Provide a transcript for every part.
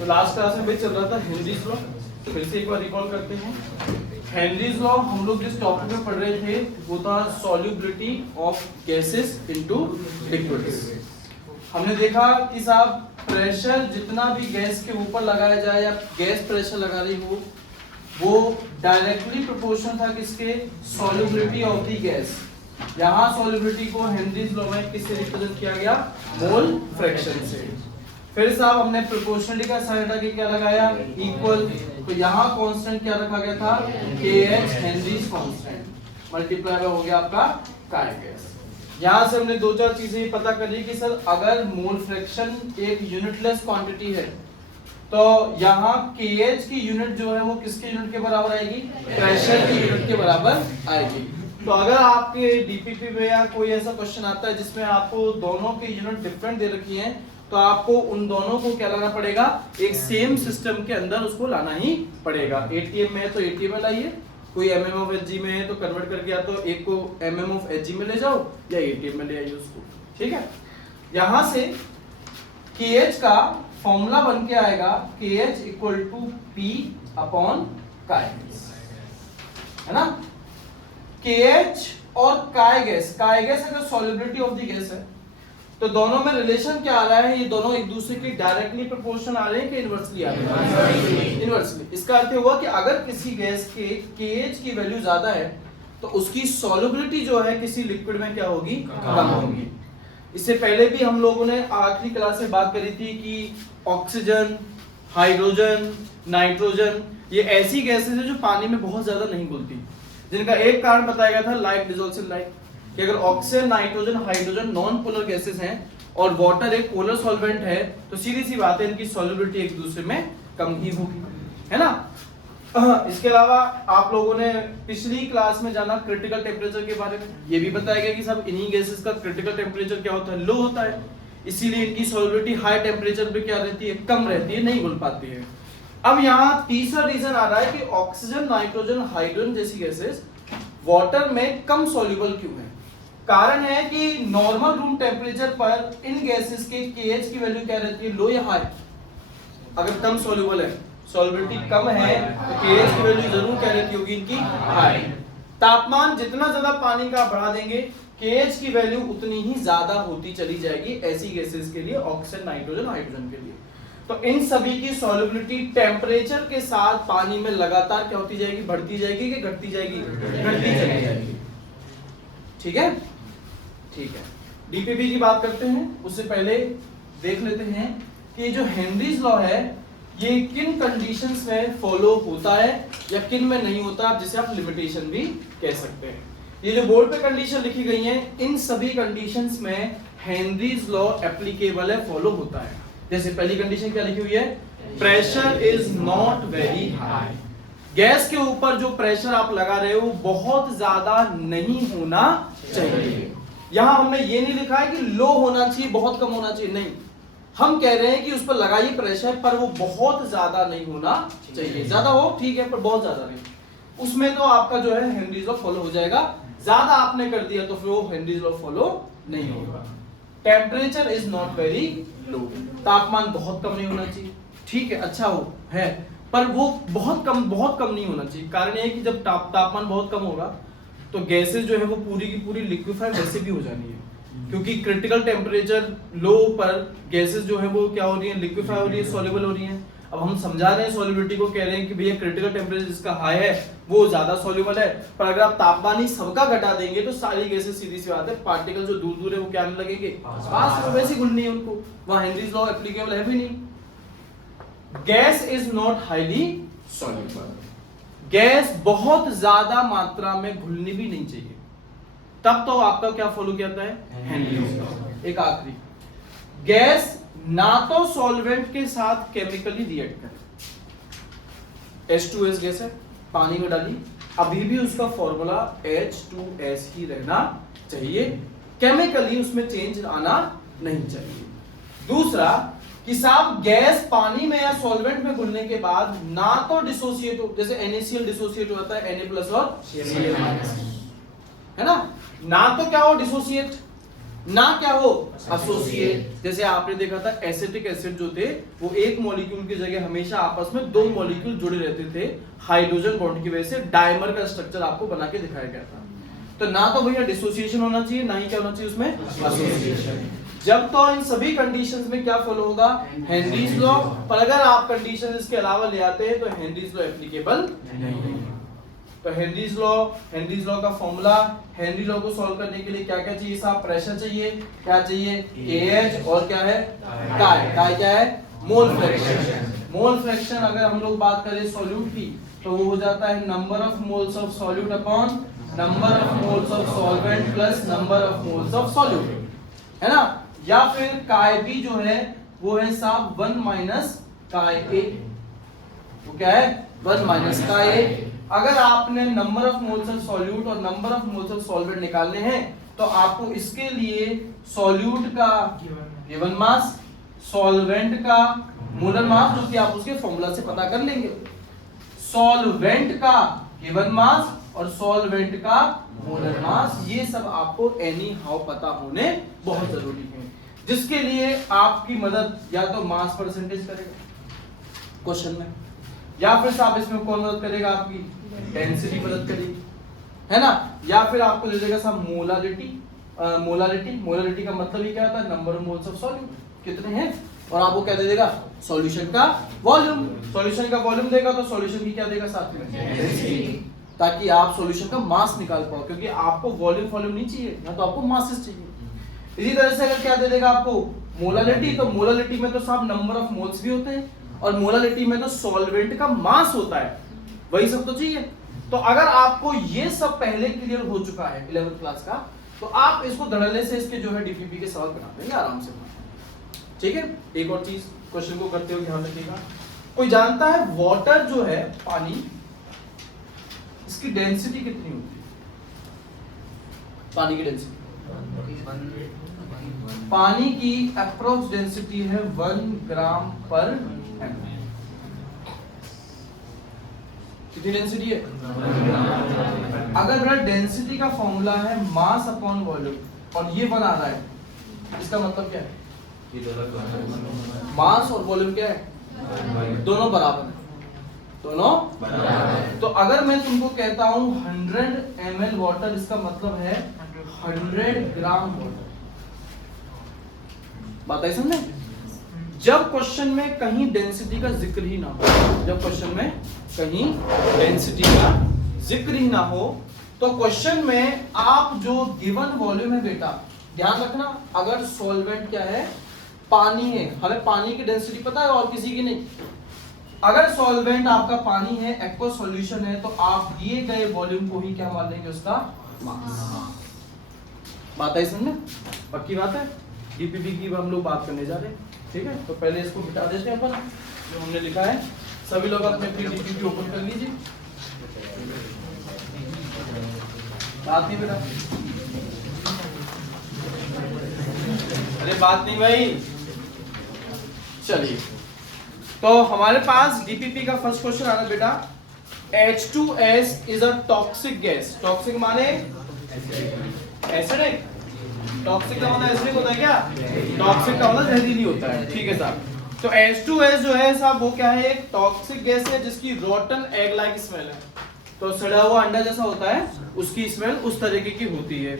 तो last class में भी चल रहा था हेनरीज लॉ, फिर से एक बार रिकॉल करते हैं। हेनरीज लॉ हम लोग जिस टॉपिक में पढ़ रहे थे वो था solubility of gases into liquids. हमने देखा कि साहब प्रेशर जितना भी गैस के ऊपर लगाया जाए या गैस प्रेशर लगा रही हो वो डायरेक्टली प्रोपोर्शनल था किसके, सॉल्युबिलिटी ऑफ द गैस। यहाँ सॉल्युबिलिटी को हेनरीज लॉ में किससे रिप्रेजेंट किया गया, मोल फ्रैक्शन से। फिर साहब हमने प्रोपोर्शनलिटी का साइन हटा के क्या लगाया, इक्वल। तो यहाँ कांस्टेंट क्या रखा गया था, KH हेनरीज कांस्टेंट मल्टीप्लाई हो गया आपका काय गैस। यहाँ से हमने दो चार चीजें पता कर ली कि सर अगर मोल फ्रैक्शन एक यूनिटलेस क्वांटिटी है तो यहाँ KH की यूनिट जो है वो किसके यूनिट के बराबर आएगी, प्रेशर की यूनिट के बराबर आएगी। तो अगर आपके डीपीपी में या कोई ऐसा क्वेश्चन आता है जिसमें आपको दोनों की यूनिट डिफरेंट दे रखी है तो आपको उन दोनों को क्या लाना पड़ेगा, एक सेम सिस्टम के अंदर उसको लाना ही पड़ेगा। ATM में है तो ATM में लाइए, कोई mm ऑफ Hg में है तो कन्वर्ट करके या तो एक को mm ऑफ Hg में ले जाओ या ATM में ले आइए उसको, ठीक है। यहां से KH का फॉर्मूला बन के आएगा KH equal to P upon काय, है ना। KH और काय गैस अगर सॉल्युबिलिटी ऑफ द गैस है तो दोनों में रिलेशन क्या आ रहा है, ये दोनों एक दूसरे के डायरेक्टली प्रोपोर्शनल आ रहे हैं कि इनवर्सली आ रहे हैं, इनवर्सली। इसका अर्थ हुआ कि अगर किसी गैस के KH की वैल्यू ज्यादा है तो उसकी सॉल्युबिलिटी जो है किसी लिक्विड में क्या होगी, कम होगी। इससे पहले भी हम लोगों ने आखिरी क्लास में बात करी थी कि ऑक्सीजन, हाइड्रोजन, नाइट्रोजन ये ऐसी गैसेस है जो पानी में बहुत ज्यादा नहीं घुलती, जिनका एक कारण बताया गया था लाइक डिसॉल्व्स इन लाइक, कि अगर oxygen, nitrogen, hydrogen non polar gases हैं और वाटर एक पोलर सॉल्वेंट है तो सीधी सी बात है इनकी सॉल्युबिलिटी एक दूसरे में कम ही होगी, है ना। इसके अलावा आप लोगों ने पिछली क्लास में जाना क्रिटिकल टेम्परेचर के बारे में, ये भी बताया गया कि सब इन्हीं गैसेस का क्रिटिकल टेम्परेचर क्या होता है, लो होता है, इसीलिए इनकी सॉल्युबिलिटी हाई टेम्परेचर पे क्या रहती है, कम रहती है, नहीं घुल पाती है। अब यहाँ तीसरा रीजन आ रहा है कि ऑक्सीजन, नाइट्रोजन, हाइड्रोजन जैसी गैसेस वाटर में कम सॉल्युबल क्यों है। कारण है कि नॉर्मल रूम टेम्परेचर पर इन गैसेस के KH की वैल्यू क्या रहती है, लो या हाई। अगर कम सॉल्युबल है, सॉल्युबिलिटी कम है तो KH की वैल्यू जरूर क्या रहती होगी इनकी, हाई। तापमान जितना ज्यादा पानी का बढ़ा देंगे KH की वैल्यू उतनी ही ज्यादा होती चली जाएगी ऐसी गैसेस के लिए, ऑक्सीजन, नाइट्रोजन, हाइड्रोजन के लिए। तो इन सभी की सॉल्युबिलिटी टेम्परेचर के साथ पानी में लगातार क्या होती जाएगी, बढ़ती जाएगी कि घटती जाएगी, घटती चली जाएगी, ठीक है। ठीक है, डीपीपी की बात करते हैं उससे पहले देख लेते हैं कि जो हेनरीज लॉ है ये किन कंडीशंस में फॉलो होता है या किन में नहीं होता, जिसे आप लिमिटेशन भी कह सकते हैं। ये जो बोर्ड पे कंडीशन लिखी गई है इन सभी कंडीशंस में हेनरीज लॉ एप्लीकेबल है, फॉलो होता है। जैसे पहली कंडीशन क्या लिखी हुई है, pressure is not very high. Gas के ऊपर जो प्रेशर आप लगा रहे हो बहुत ज्यादा नहीं होना चाहिए। यहां हमने ये नहीं लिखा है कि लो होना चाहिए, बहुत कम होना चाहिए, नहीं, हम कह रहे हैं कि उस पर लगाइए प्रेशर पर वो बहुत ज्यादा नहीं होना चाहिए। ज्यादा हो ठीक है पर बहुत ज्यादा नहीं, उसमें तो आपका जो है हेनरीज लॉ फॉलो हो जाएगा। ज्यादा आपने कर दिया तो फिर वो हेनरीज लॉ फॉलो नहीं होगा। Temperature is not very low, तापमान बहुत कम नहीं होना चाहिए, ठीक है, अच्छा हो है पर वो बहुत कम नहीं होना चाहिए। कारण ये है कि जब तापमान बहुत कम होगा तो गैसेस जो है वो पूरी की पूरी लिक्विफाई वैसे भी हो जानी है, क्योंकि क्रिटिकल टेम्परेचर लो पर गैसेस जो है वो क्या हो रही है, लिक्विफाई हो रही है, सॉल्युबल हो रही है। अब हम समझा रहे हैं सॉल्युबिलिटी को, कह रहे हैं कि भैया क्रिटिकल टेम्परेचर जिसका हाई है वो ज्यादा सॉल्युबल है, पर अगर आप तापमान ही सबका घटा देंगे तो सारी गैसेस सीधी सी बात है पार्टिकल जो दूर दूर है वो क्या आने लगेंगे, पास में, वैसे घुलनी है उनको, वहां हेनरीज लॉ एप्लीकेबल है भी नहीं। Gas is not highly soluble, gas बहुत ज्यादा मात्रा में घुलनी भी नहीं चाहिए, तब तो आपका क्या फॉलो किया जाता है, हेनरीज लॉ। एक आखिरी, गैस ना तो सॉल्वेंट के साथ केमिकली रिएक्ट करे, H2S गैस है, पानी में डाली, अभी भी उसका फॉर्मूला H2S ही रहना चाहिए, केमिकली उसमें चेंज आना नहीं चाहिए। दूसरा कि साहब गैस पानी में या सॉल्वेंट में घुलने के बाद ना तो डिसोसिएट हो, जैसे NaCl डिसोसिएट होता है Na+ और Cl-, है ना तो क्या हो डिसोसिएट, ना क्या हो एसोसिएट। जैसे आपने देखा था एसिटिक एसिड जो थे वो एक मॉलिक्यूल की जगह हमेशा आपस में दो मॉलिक्यूल जुड़े रहते थे हाइड्रोजन बॉन्ड की वजह से, डायमर का स्ट्रक्चर आपको बना के दिखाया गया था। तो ना तो भैया डिसोसिएशन होना चाहिए, ना ही क्या होना चाहिए उसमें एसोसिएशन। जब तो इन सभी कंडीशंस में क्या फॉलो होगा, हेनरीज लॉ। पर अगर आप कंडीशन इसके अलावा ले आते हैं तो हेनरीज लॉ एप्लीकेबल नहीं है। तो हेनरीज लॉ का फॉर्मूला, हेनरी लॉ को सॉल्व करने के लिए क्या क्या चाहिए साहब, प्रेशर चाहिए, क्या चाहिए KH, और क्या है काय क्या है मोल फ्रैक्शन। मोल फ्रैक्शन अगर हम लोग बात करें सॉल्यूट की तो वो हो जाता है number of moles of solute upon number of moles of solvent plus number of moles of solute, है ना। या फिर काय बी जो है वो है साहब 1 माइनस काय ए, वो क्या है 1 माइनस काय ए। अगर आपने number of moles of solute और number of moles of solvent निकालने हैं तो आपको इसके लिए सॉल्यूट का गिवन मास, सॉल्वेंट का मोलर मास, जो कि आप उसके फॉर्मूला से पता कर लेंगे, सॉल्वेंट का गिवन मास और सॉल्वेंट का मोलर मास, ये सब आपको एनी हाउ पता होने बहुत जरूरी है, जिसके लिए आपकी मदद या तो मास परसेंटेज करेगा क्वेश्चन में, या फिर साहब इसमें कौन मदद करेगा, आपकी डेंसिटी मदद करेगी, है ना, या फिर आपको दे देगा साहब मोलारिटी। मोलारिटी का मतलब ही क्या होता है, number of moles of solute कितने हैं, और आपको क्या दे देगा, सॉल्यूशन का वॉल्यूम। सॉल्यूशन का वॉल्यूम देगा तो सॉल्यूशन की क्या देगा साथ में, डेंसिटी, ताकि आप सॉल्यूशन का मास निकाल पाओ, क्योंकि आपको वॉल्यूम नहीं चाहिए, ना तो आपको मासेस चाहिए। इसी तरह से अगर क्या दे देगा आपको मोलारिटी, तो मोलारिटी में तो साहब नंबर ऑफ मोल्स भी होते हैं और मोलारिटी में तो सॉल्वेंट का मास होता है, वही सब तो चाहिए। तो अगर आपको ये सब पहले क्लियर हो चुका है 11th क्लास का, तो आप इसको धड़ल्ले से इसके जो है डीपीपी के सवाल बना देंगे आराम से, ठीक है। एक और चीज क्वेश्चन को करते हुए ध्यान रखिएगा, कोई जानता है वाटर जो है पानी, इसकी डेंसिटी कितनी होती है, पानी की डेंसिटी, पानी की अप्रोक्स डेंसिटी है 1 ग्राम पर एम। कितनी डेंसिटी है, अगर ब्लड डेंसिटी का फॉर्मूला है मास अपॉन वॉल्यूम और ये 1 आ रहा है, इसका मतलब क्या है, मास और वॉल्यूम क्या है, दोनों बराबर है, दोनों बराबर। तो अगर मैं तुमको कहता हूं 100 ml वाटर, इसका मतलब है 100 ग्राम वाटर, बात आई समझे। जब क्वेश्चन में कहीं डेंसिटी का जिक्र ही ना हो, जब क्वेश्चन में कहीं डेंसिटी का जिक्र ही ना हो, तो क्वेश्चन में आप जो गिवन वॉल्यूम है बेटा, ध्यान रखना, अगर सॉल्वेंट क्या है, पानी है, हमें पानी की डेंसिटी पता है और किसी की नहीं। अगर सॉल्वेंट आपका पानी है, एक्वस सॉल्यूशन है, तो आप दिए गए वॉल्यूम को ही क्या मान लेंगे, उसका मास। बात है इसमें, पक्की बात है। डीपीपी की हम लोग बात करने जा रहे हैं, ठीक है। तो पहले इसको मिटा देते हैं अपन, जो हमने लिखा है। सभी लोग अपने डीपीपी ओपन कर लीजिए। बात नहीं बेटा, अरे बात नहीं भाई, चलिए। तो हमारे पास डीपीपी का फर्स्ट क्वेश्चन आ रहा है बेटा, H2S is a toxic gas. Toxic माने एसिडिक, टॉक्सिक का मतलब एसिडिक होता है क्या, टॉक्सिक का मतलब जहरीली होता है, ठीक है साहब। तो H2S जो है साहब वो क्या है, एक टॉक्सिक गैस है जिसकी रोटन एग लाइक स्मेल है। तो सड़ा हुआ अंडा जैसा होता है, उसकी स्मेल उस तरीके की होती है।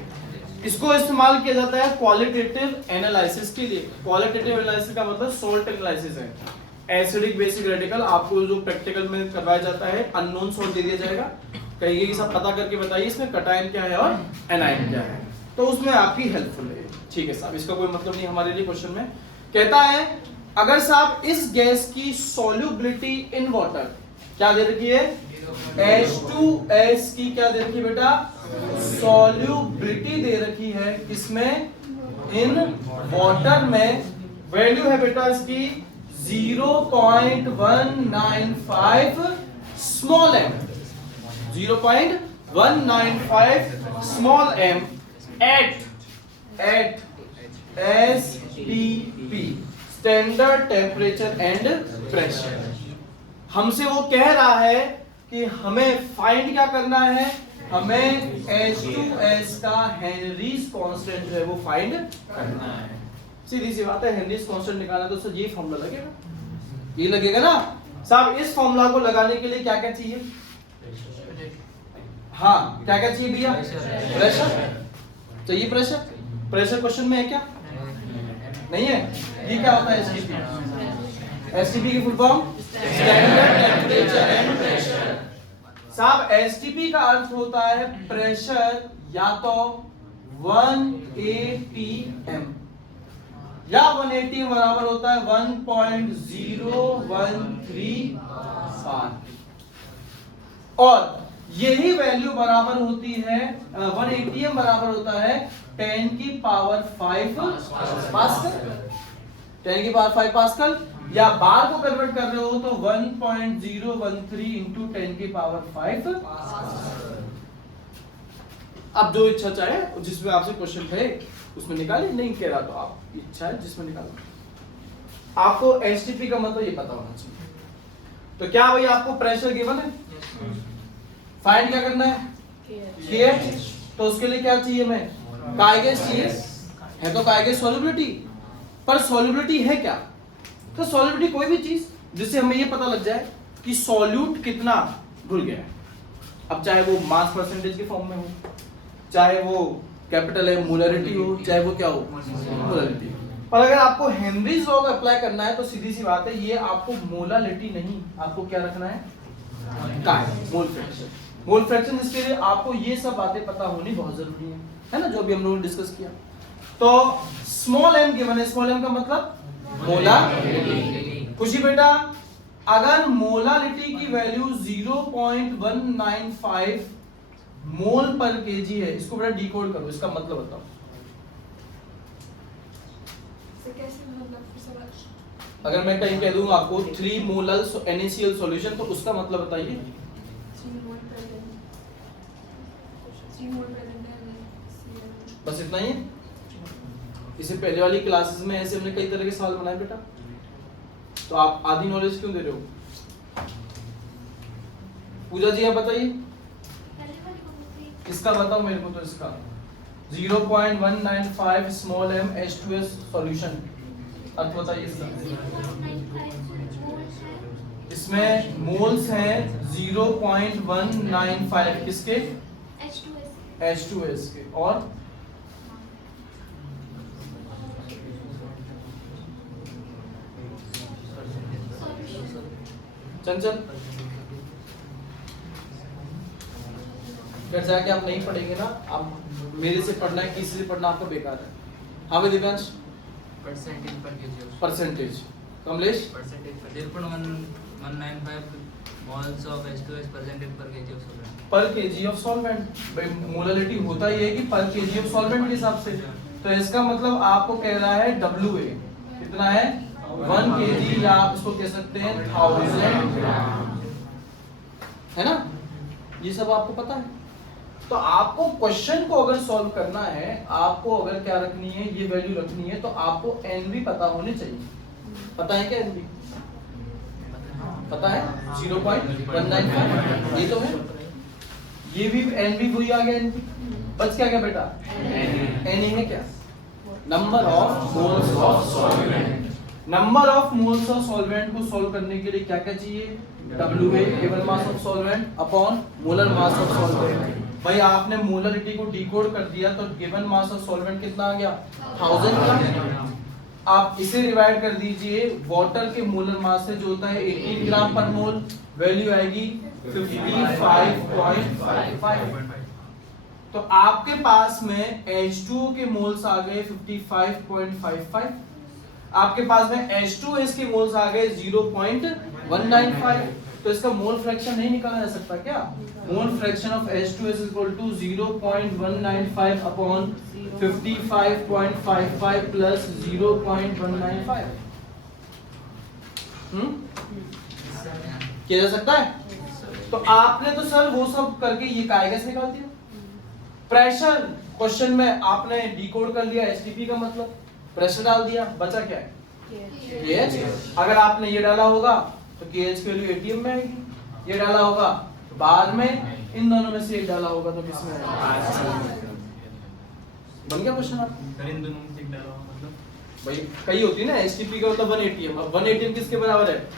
इसको इस्तेमाल किया जाता है क्वालिटेटिव एनालिसिस के लिए। क्वालिटेटिव एनालिसिस का मतलब सोल्ट एनालिसिस है। एसिडिक बेसिक रेडिकल आपको जो प्रैक्टिकल में करवाया जाता है, अननोन सोल्ट दे दिया जाएगा, कहिए कि सब पता करके बताइए इसमें कटायन क्या है और एनायन क्या है, तो उसमें आपकी हेल्पफुल है, ठीक है साहब। इसका कोई मतलब नहीं हमारे लिए। क्वेश्चन में कहता है अगर साहब इस गैस की सॉल्युबिलिटी इन वाटर क्या दे रखी है, H2S की क्या दे रखी है बेटा, सॉल्युबिलिटी दे रखी है, किसमें, इन वाटर में। वैल्यू है बेटा इसकी 0.195 small m, 0.195 small m at STP standard temperature and pressure. हमसे वो कह रहा है कि हमें फाइंड क्या करना है, हमें H2S का हेनरीज कांस्टेंट जो है वो फाइंड करना है। सीधी सी बात है, हेनरीज कांस्टेंट निकालना तो सर ये फॉर्मूला लगेगा, ये लगेगा ना साहब। इस फॉर्मूला को लगाने के लिए क्या क्या चाहिए? हाँ, क्या क्या चाहिए भैया? प्रेशर चाहिए। प्रेशर क्वेश्चन में है क्या? नहीं है। ये क्या होता है एसटीपी? एसटीपी की full form standard temperature and pressure. साहब एसटीपी का अर्थ होता है प्रेशर या तो 1 atm या 1 atm बराबर होता है 1.013 बार, और यही वैल्यू बराबर होती है 1 atm बराबर होता है 10 की पावर 5 पास्कल। 10 की पावर 5 पास्कल, या बार को कन्वर्ट कर रहे हो तो 1.013 इंटू 10 की पावर 5। अब जो इच्छा चाहे, जिसमें आपसे क्वेश्चन है उसमें निकाले, नहीं कह रहा तो आप इच्छा है जिसमें निकालो। आपको एसटीपी का मतलब ये पता होना चाहिए। तो क्या भाई आपको प्रेशर गिवन है, फाइंड क्या करना है? KH। तो उसके लिए क्या चाहिए? हमें काइगेस चाहिए, है तो काइगेस सॉल्युबिलिटी। पर सॉल्युबिलिटी है क्या? तो सॉल्युबिलिटी कोई भी चीज जिससे हमें ये पता लग जाए कि सॉल्यूट कितना घुल गया है। अब चाहे वो मास परसेंटेज के फॉर्म में हो, चाहे वो कैपिटल है मोलरिटी हो, चाहे वो क्या हो मोलरिटी। पर अगर आपको हेनरीज लॉ का अप्लाई करना है तो सीधी सी बात है, ये आपको मोलालिटी नहीं, आपको क्या रखना है? Mole fraction. मोल फ्रैक्शन, इसके लिए आपको ये सब बातें पता होनी बहुत जरूरी है ना, जो भी हम लोगों ने डिस्कस किया। तो स्मॉल m गिवन है, स्मॉल m का मतलब मोलालिटी। खुशी बेटा, अगर मोलालिटी की वैल्यू 0.195 मोल पर केजी है, इसको बेटा डिकोड करो, इसका मतलब बताओ। अगर मैं कहीं कह दूंगा आपको 3 मोलल NaCl सॉल्यूशन, तो उसका मतलब बताइए। बस इतना ही है। इससे पहले वाली क्लासेस में ऐसे हमने कई तरह के सवाल बनाए बेटा, तो आप आधी नॉलेज क्यों दे रहे हो? पूजा जी आप बताइए, इसका बताओ मेरे को। तो इसका 0.195 स्मॉल m H2S सॉल्यूशन अर्थ बताइए इसका। इसमें मोल्स हैं 0.195 किसके? H2S के। और चंचल घर जाके आप नहीं पढ़ेंगे ना, आप मेरे से पढ़ना है, किसी से पढ़ना आपका बेकार है। हाँ भाई Divyansh, percentage Kamlesh, 0.195 moles of H2S percentage per kg of solvent। पर केजी ऑफ सॉल्वेंट। भाई मोलालिटी होता ही है कि पर केजी ऑफ सॉल्वेंट के हिसाब से। तो इसका मतलब आपको कह रहा है WA कितना है? 1 kg, या आप इसको कह सकते हैं 1000 ग्राम, है ना? ये सब आपको पता है। तो आपको क्वेश्चन को अगर सॉल्व करना है, आपको अगर क्या रखनी है, ये वैल्यू रखनी है, तो आपको NV पता होनी चाहिए। पता है क्या NV? पता है 0.195, ये तो है। ये भी NV वही आ गया NV। बच क्या क्या बेटा? NA है क्या? Number of moles of solvent. Number of moles of solvent को सॉल्व करने के लिए क्या क्या चाहिए? WA given mass of solvent upon molar mass of solvent. भाई आपने मोलरिटी को डिकोड कर दिया तो गिवन मास ऑफ सॉल्वेंट कितना आ गया? 1000 ग्राम। आप इसे डिवाइड कर दीजिए वाटर के मोलर मास से, जो होता है 18 ग्राम पर मोल, वैल्यू आएगी 55.55। तो आपके पास में H2O के मोल्स आ गए 55.55, आपके पास में H2S के मोल्स आ गए 0.195। तो इसका मोल फ्रैक्शन नहीं निकाला जा सकता क्या? Mole fraction of H2S equal to 0.195 upon 55.55 plus 0.195। किया जा सकता है? तो आपने तो सर वो सब करके ये काइगेस निकाल दिया। प्रेशर क्वेश्चन में आपने डिकोड कर लिया, एसटीपी का मतलब प्रेशर डाल दिया, बचा क्या है? KH। अगर आपने ये डाला होगा तो KH की वैल्यू ATM में आएगी, ये डाला होगा तो बाद में इन दोनों में से एक डाला होगा तो किसमें बन गया क्वेश्चन आप? इन दोनों में से एक डाला हुआ मतलब भाई कई होती है ना, एसटीपी का मतलब 1 एटीएम। अब 1 एटीएम किसके बराबर है?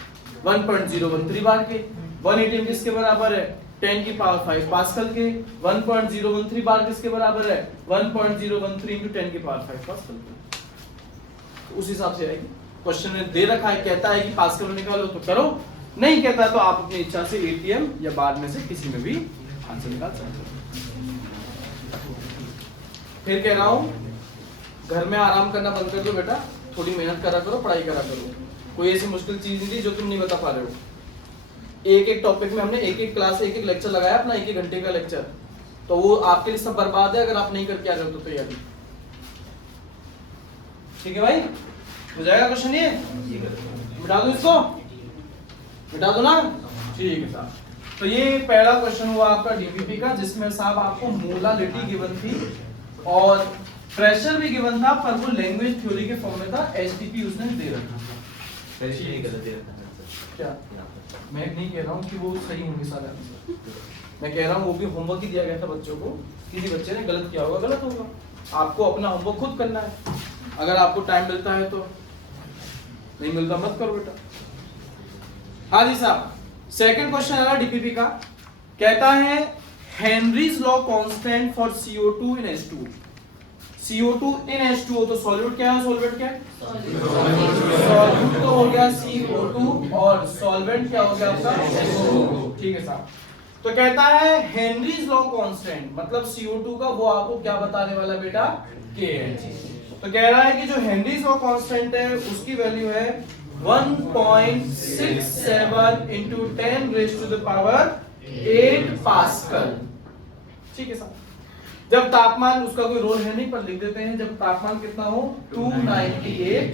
1.013 बार के। 1 एटीएम किसके बराबर है? 10 की पावर 5 पास्कल के। 1.013 बार किसके बराबर है? 1.013 into 10 की पावर 5 पास्कल के। तो उस हिसाब से आएगी। क्वेश्चन में दे रखा है, कहता है कि पास्कल में निकालो तो करो, नहीं कहता तो आप अपनी इच्छा से एटीएम या बाद में से किसी में भी आंसर निकाल सकते हो। फिर कह रहा हूं, घर में आराम करना बंद कर दो बेटा, थोड़ी मेहनत करा करो, पढ़ाई करा करो। कोई ऐसी मुश्किल चीज नहीं थी जो तुम नहीं बता पा रहे हो। एक एक टॉपिक में हमने एक एक क्लास एक एक लेक्चर लगाया, अपना 1-1 घंटे का लेक्चर, तो वो आपके लिए सब बर्बाद है अगर आप नहीं करके आ रहे हो तो तैयारी। ठीक है भाई, हो जाएगा क्वेश्चन ये? मिटा दो इसको, मिटा दो ना, ठीक है साहब। तो ये पहला क्वेश्चन हुआ आपका डीपीपी का, जिसमें साहब आपको मोलालिटी गिवन थी और प्रेशर भी गिवन था, पर वो लैंग्वेज थ्योरी के फॉर्म में था, एचटीपी उसने दे रखा था। क्या मैं नहीं कह रहा हूँ कि वो सही होंगे सारे आंसर, मैं कह रहा हूँ वो भी होमवर्क ही दिया गया था बच्चों को, किसी बच्चे ने गलत किया होगा, गलत होगा, आपको अपना होमवर्क खुद करना है। अगर आपको टाइम मिलता है तो, नहीं मिलता मत करो बेटा। हाँ जी साहब, सेकंड क्वेश्चन आ रहा डीपीपी का, कहता है Henry's law constant for CO2 in H2O। CO2 in H2O, तो सॉल्यूट क्या है, सॉल्वेंट क्या है? सॉल्यूट तो हो गया CO2 और सॉल्वेंट क्या हो गया आपका H2O। ठीक है साहब, तो कहता है हेनरीज लॉ कांस्टेंट, मतलब CO2 का वो आपको क्या बताने वाला बेटा? KH। तो कह रहा है कि जो हेनरीज लॉ कांस्टेंट है उसकी वैल्यू है 1.67 into 10 raised to the power 8 pascal. ठीक है साहब, जब तापमान, उसका कोई रोल है नहीं पर लिख देते हैं, जब तापमान कितना हो 298,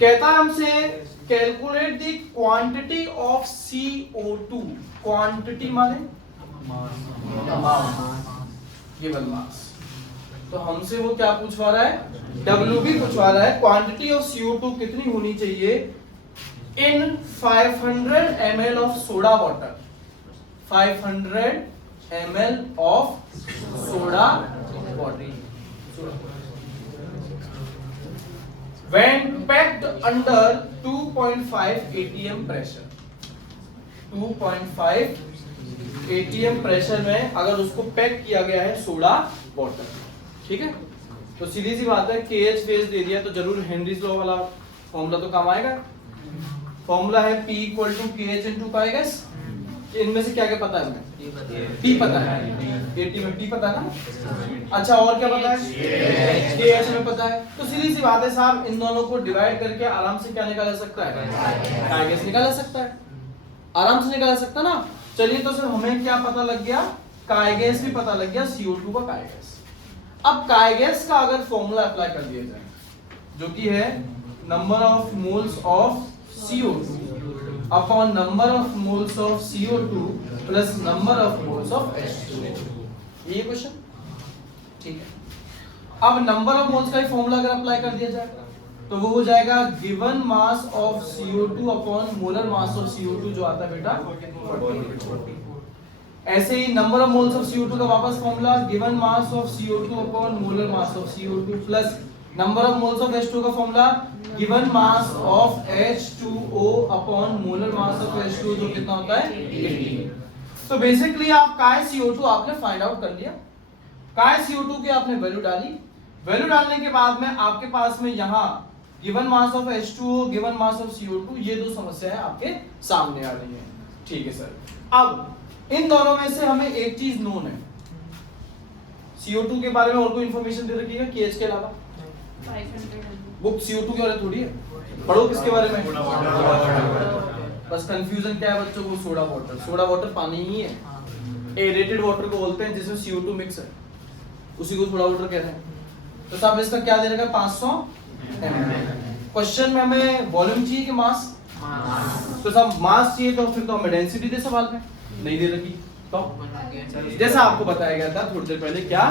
कहता है हमसे calculate the quantity of CO2। Quantity माने गिवन मास, तो हमसे वो क्या पूछवा रहा है? WB पूछवा रहा है। क्वांटिटी ऑफ CO2 कितनी होनी चाहिए इन 500 ml of soda water, 500 ml of soda water when packed under 2.5 atm pressure। 2.5 atm pressure में अगर उसको पैक किया गया है सोडा वाटर, ठीक है, तो सीधी सी बात है KH फेज दे दिया तो जरूर हेनरीज लॉ वाला फॉर्मूला तो काम आएगा। फॉर्मूला है P equal to KH into pi gas. इनमें से क्या क्या पता है हमें? P पता है, AT में P पता है ना। अच्छा और क्या पता है? KH में पता है। तो सीधी सी बात है साहब, इन दोनों को डिवाइड करके आराम से क्या निकाला सकता है? पाई गैस निकाला सकता है, आराम से निकाला सकता ना। चलिए, तो सर हमें क्या पता लग गया? काई गैस भी पता लग गया, CO2 का काई गैस। अब काई गैस का अगर फॉर्मूला अप्लाई कर दिया जाए, जो कि है number of moles of CO2 upon number of moles of CO2 plus number of moles of H2O, ये क्वेश्चन, ठीक है। अब नंबर ऑफ मोल्स का ही फॉर्मूला अगर अप्लाई कर दिया जाए तो वो हो जाएगा given mass of CO2 upon molar mass of CO2, जो आता है बेटा 40। ऐसे ही number of moles of CO2 का वापस formula given mass of CO2 upon molar mass of CO2 plus number of moles of H2 का formula given mass of H2O upon molar mass of H2O, जो कितना होता है 80। तो basically आप काय CO2 आपने फाइंड आउट कर लिया, काय CO2 की आपने वैल्यू डाली, वैल्यू डालने के बाद में आपके पास में यहाँ given mass of H2O given mass of CO2, ये दो समस्याएं आपके सामने आ रही हैं। ठीक है सर, अब इन दोनों में से हमें एक चीज नोन है, CO2 के बारे में और कोई इंफॉर्मेशन दे रखी है KH के अलावा? बुक CO2 के बारे में थोड़ी है, पढ़ो किसके बारे में? बस कंफ्यूजन क्या है बच्चों को? सोडा वाटर, सोडा वाटर पानी ही है, एरेटेड वाटर को बोलते हैं जिसमें CO2 मिक्स है, उसी को सोडा वाटर कहते हैं। तो साहब इसका क्या दे रखा है? 500 ml। क्वेश्चन में हमें वॉल्यूम चाहिए कि मास? तो साहब मास चाहिए, तो फिर तो हमें डेंसिटी दे सवाल में, नहीं दे रखी। तो जैसा आपको बताया गया था थोड़ी देर पहले क्या,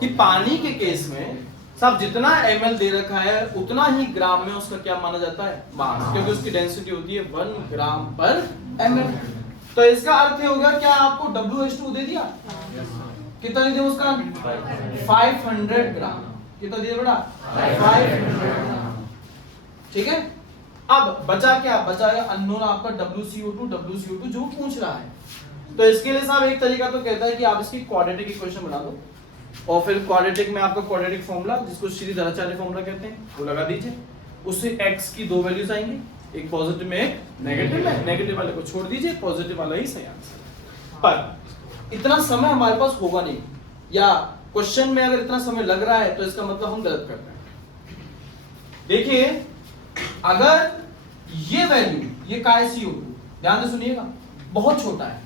कि पानी के केस में साहब जितना ml दे रखा है उतना ही ग्राम में उसका क्या माना जाता है? मास, क्योंकि उसकी डेंसिटी होती है 1 ग्राम पर ml। तो इसका अर्थ ये होगा क्या आपको WH2 दे दिया, कितना दे दिया उसका 500 ग्राम, कितना दिया बेटा 500 ग्राम, ठीक है। अब बचा क्या, बचा अननोन आपका WCO2 जो पूछ रहा है। तो इसके लिए साहब एक तरीका तो कहता है कि आप इसकी क्वाड्रेटिक इक्वेशन बना दो और फिर क्वाड्रेटिक में आपका क्वाड्रेटिक फॉर्मूला जिसको श्रीधराचार्य फॉर्मूला कहते हैं वो लगा दीजिए, उससे x की दो वैल्यूज आएंगी, एक पॉजिटिव में एक नेगेटिव में, नेगेटिव वाले को छोड़ दीजिए, पॉजिटिव वाला ही सही आंसर। पर इतना समय हमारे पास होगा नहीं, या क्वेश्चन में अगर इतना समय लग रहा है तो इसका मतलब हम गलत कर रहे हैं। देखिए अगर ये वैल्यू ये का है CO2, ध्यान से सुनिएगा, बहुत छोटा है,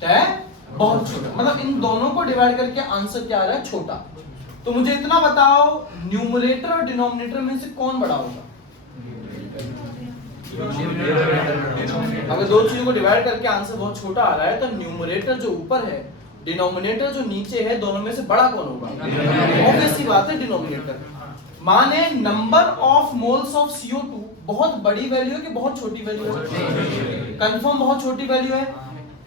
क्या है बहुत छोटा, मतलब इन दोनों को डिवाइड करके आंसर क्या आ रहा है छोटा। तो मुझे इतना बताओ न्यूमरेटर और डिनोमिनेटर में से कौन बड़ा होगा। अगर दो चीजों को डिवाइड करके आंसर बहुत छोटा आ रहा है तो न्यूमरेटर जो ऊपर है डिनोमिनेटर जो नीचे है दोनों में से बड़ा कौन होगा, ऑब्वियस सी बात है डिनोमिनेटर। माने number of moles of CO2 बहुत बड़ी वैल्यू है कि बहुत छोटी वैल्यू है, कंफर्म बहुत छोटी वैल्यू है।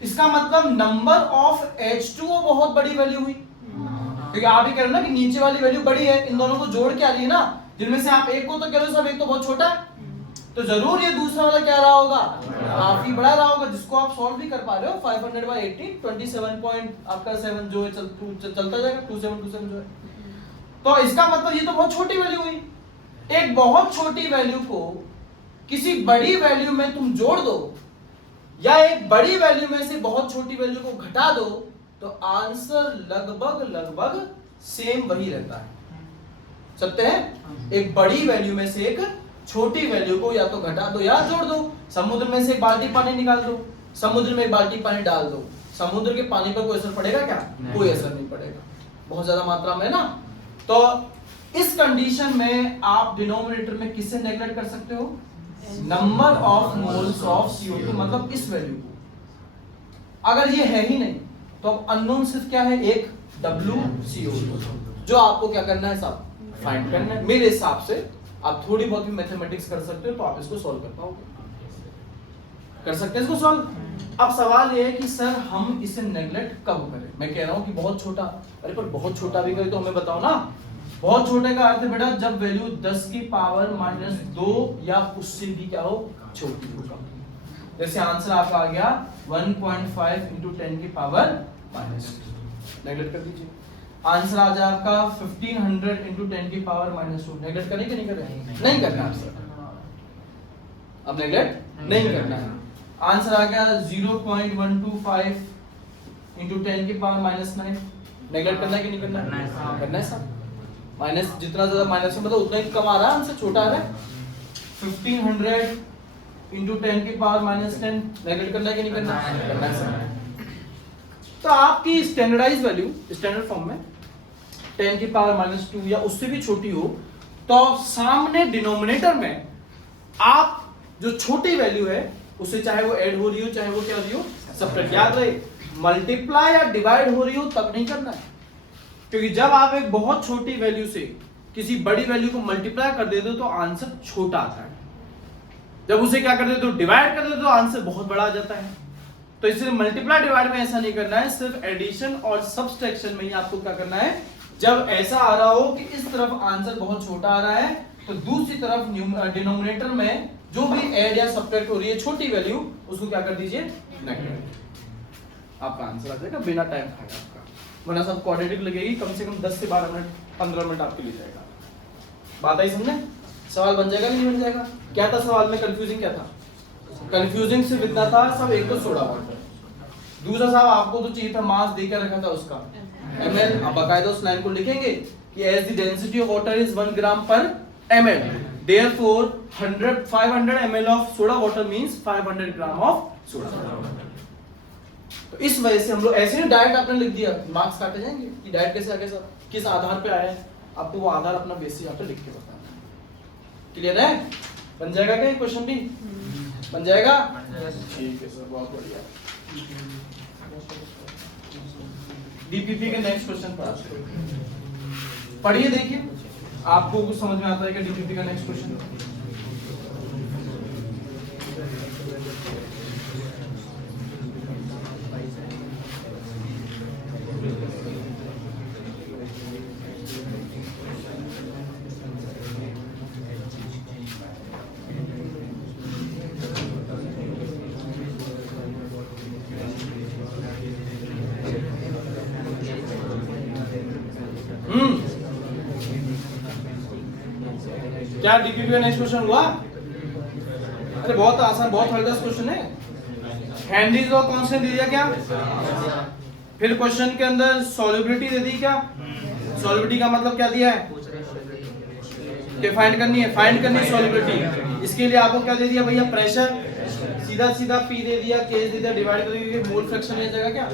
इसका मतलब नंबर ऑफ H2O बहुत बड़ी वैल्यू हुई, क्योंकि आप ही कह रहे हो ना कि नीचे वाली वैल्यू बड़ी है, इन दोनों को जोड़ के आ रही है ना, जिनमें से आप एक को तो कह रहे हो सब एक तो बहुत छोटा है, तो जरूर ये दूसरा वाला क्या रहा होगा काफी बड़ा रहा होगा, जिसको आप सॉल्व भी कर पा रहे हो। 500/18 27 पॉइंट आपका 7 जो है चलता जाएगा 2727 जो है। तो इसका मतलब ये तो बहुत छोटी वैल्यू हुई। एक बहुत छोटी वैल्यू को किसी बड़ी वैल्यू में तुम जोड़ दो या एक बड़ी वैल्यू में से बहुत छोटी वैल्यू को घटा दो तो आंसर लगभग सेम वही रहता है। सत्य है, एक बड़ी वैल्यू में से एक छोटी वैल्यू को या तो घटा दो या जोड़ दो। समुद्र में से एक बाल्टी पानी निकाल दो, समुद्र में एक बाल्टी पानी डाल दो, समुद्र के पानी पर कोई असर पड़ेगा क्या, कोई असर नहीं पड़ेगा, बहुत ज्यादा मात्रा में ना। तो इस कंडीशन में आप डिनोमिनेटर में किससे नेगलेक्ट कर सकते हो, number of moles of CO2, मतलब इस वैल्यू को। अगर ये है ही नहीं तो अब अननोन सिर्फ क्या है, एक WCO2, जो आपको क्या करना है साहब फाइंड करना है। मेरे हिसाब से आप थोड़ी बहुत भी मैथमेटिक्स कर सकते हो तो आप इसको सॉल्व कर पाओगे, कर सकते हैं इसको सॉल्व। अब सवाल ये है कि सर हम इसे नेगलेक्ट कब करें। मैं कह रहा हूं कि बहुत छोटा, अरे पर बहुत छोटा भी करे तो हमें बताओ ना। बहुत छोटे का अर्थ है बेटा जब वैल्यू 10 की पावर -2 या उससे भी क्या हो छोटी हो। जैसे आंसर आपका आ गया 1.5 × 10 की पावर -2, नेगलेक्ट कर दीजिए। आंसर आ जाए आपका 1500 × 10 की पावर -2, नेगलेक्ट करें कि नहीं करें, नहीं करना आंसर, अब नेगलेक्ट नहीं करना है। आंसर आ गया 0.125 × 10 की पावर -9, नेगलेक्ट करना है कि नहीं करना है, करना है सब। माइनस जितना ज्यादा माइनस है मतलब उतना ही कम आ रहा है, आंसर छोटा आ रहा है। 1500 × 10 की पावर -10, नेगलेक्ट करना है कि नहीं करना है, करना है सब। तो आपकी स्टैंडर्डाइज वैल्यू स्टैंडर्ड फॉर्म में 10 की पावर -2 या उससे भी छोटी हो तो सामने डिनोमिनेटर में आप जो छोटी वैल्यू है उसे चाहे वो ऐड हो रही हो चाहे वो क्या हो रही हो सबट्रैक्ट, याद रहे मल्टीप्लाई या डिवाइड हो रही हो तब नहीं करना है, क्योंकि जब आप एक बहुत छोटी वैल्यू से किसी बड़ी वैल्यू को मल्टीप्लाई कर देते हो तो आंसर छोटा आता है, जब उसे क्या कर देते हो डिवाइड कर देते हो तो आंसर बहुत बड़ा आ जाता है। तो इसलिए मल्टीप्लाई डिवाइड में ऐसा नहीं करना है, सिर्फ एडिशन और सब्सट्रैक्शन में ही आपको क्या करना है। जब ऐसा आ रहा हो कि इस तरफ आंसर बहुत छोटा आ रहा है तो दूसरी तरफ डिनोमिनेटर में जो भी ऐड या सब्ट्रैक्ट हो रही है छोटी वैल्यू उसको क्या कर दीजिए नेगेटिव, आपका आंसर आ जाएगा बिना टाइम खाए आपका। वरना सब क्वाड्रेटिक लगेगी कम से कम 10 से 12 मिनट 15 मिनट आपके लिए जाएगा। बात आई समझे, सवाल बन जाएगा नहीं बन जाएगा। क्या था सवाल में कंफ्यूजिंग, क्या था कंफ्यूजिंग सिर्फ इतना था सब एक तो सोडा वाटर, दूसरा साहब आपको तो चाहिए था मास देकर रखा था उसका ml, अब बाकायदा उस लाइन को लिखेंगे कि as the density of water is 1 gram per ml, therefore 500 ml of soda water means 500 gram of soda water। तो इस वजह से हम लोग ऐसे ही डायरेक्ट आपने लिख दिया, मार्क्स काटे जाएंगे कि डायरेक्ट कैसे आगे सर किस आधार पे आया है, आपको वो आधार अपना बेसिस यहाँ पे लिख के बताना। क्लियर है, बन जाएगा क्या क्वेश्चन भी बन जाएगा, ठीक है सर बहुत बढ़िया। डीपीपी के नेक्स्ट क्वेश्चन पर आते हैं, पढ़िए देखिए आपको कुछ समझ में आता है क्या डीपीपी का नेक्स्ट क्वेश्चन। क्या डीपीपी का नेक्स्ट क्वेश्चन हुआ? अरे बहुत आसान, बहुत हल्का क्वेश्चन है। हेनरीज लॉ कांस्टेंट दे दिया क्या? फिर क्वेश्चन के अंदर सॉल्युबिलिटी दे दी क्या? सॉल्युबिलिटी का मतलब क्या दिया है कि फाइंड करनी है, फाइंड करनी है सॉल्युबिलिटी। इसके लिए आपको क्या दे दिया भैया? प्रेशर, सीधा सीधा पी दे दिया, केस दे दिया, डिवाइड कर दिया, मोल फ्रैक्शन आ जाएगा क्या?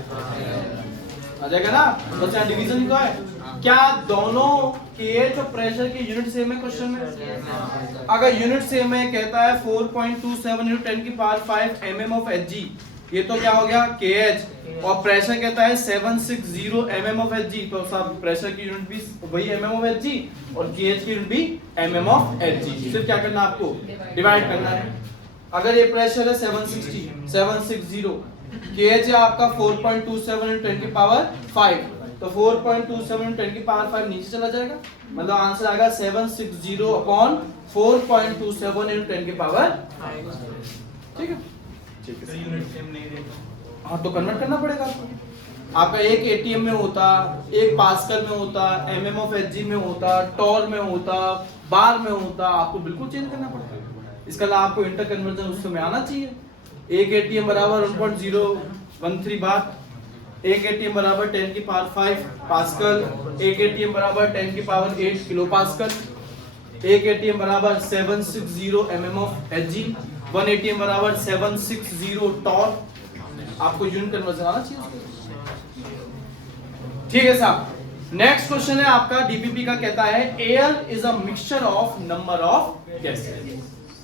आ जाएगा ना? बस यहाँ डिवीजन तो है। क्या दोनों केएच और प्रेशर की यूनिट सेम है क्वेश्चन में? अगर यूनिट सेम है, कहता है 4.27 × 10 की पावर 5 mm ऑफ Hg, ये तो क्या हो गया केएच, और प्रेशर कहता है 760 mm ऑफ Hg, तो सब प्रेशर की यूनिट भी वही mm ऑफ Hg और केएच की यूनिट भी mm ऑफ Hg। सिर्फ क्या करना है आपको? डिवाइड करना है। अगर ये प्रेशर है 760, केएच है आपका 4.27 × 10 की पावर 5, तो 4.27 × 10 की पावर 5 नीचे चला जाएगा, मतलब आंसर आएगा 760 अपॉन 4.27 × 10 की पावर। ठीक है, ठीक तो है। यूनिट सेम नहीं देता। हाँ तो कन्वर्ट करना पड़ेगा आपको। आपका एक एटीएम में होता, एक पास्कल में होता, mm ऑफ Hg में होता, टॉर में होता, बार में होता, आपको बिल्कुल चेंज करना पड़ता है। इसका अलावा आपको इंटर कन्वर्जन उस समय आना चाहिए। एक एटीएम बराबर 1.013 बार, एक एटीएम बराबर 10 की पावर 5 पास्कल, एक एटीएम बराबर 10 की पावर 8 किलो पास्कल, एक एटीएम बराबर 760 mm ऑफ Hg, 1 एटीएम बराबर 760 टॉर। आपको यूनिट कन्वर्जन आना चाहिए। ठीक है साहब। नेक्स्ट क्वेश्चन है आपका डीपीपी का, कहता है air is a mixture of number of gases.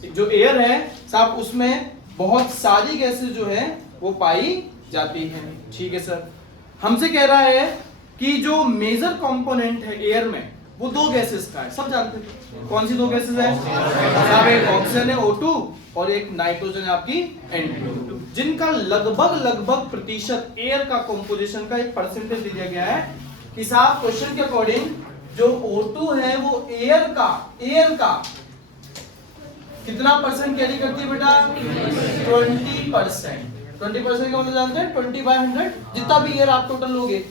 जो एयर है साहब, उसमें बहुत सारी गैसेस जो है वो पाई जाती हैं। ठीक है सर। हमसे कह रहा है कि जो मेजर कंपोनेंट है एयर में वो दो गैसेस का है, सब जानते हैं। कौन सी दो गैसेस है साहब? एक ऑक्सीजन है O2 और एक नाइट्रोजन है आपकी N2, जिनका लगभग प्रतिशत एयर का कंपोजिशन का एक परसेंटेज दिया गया है कि साहब क्वेश्चन के अकॉर्डिंग जो O2 है वो एयर का कितना परसेंट कैरी करती है बेटा? 20%। 20% का मतलब जानते हैं 20/100। जितना भी एयर आप टोटल लोगे,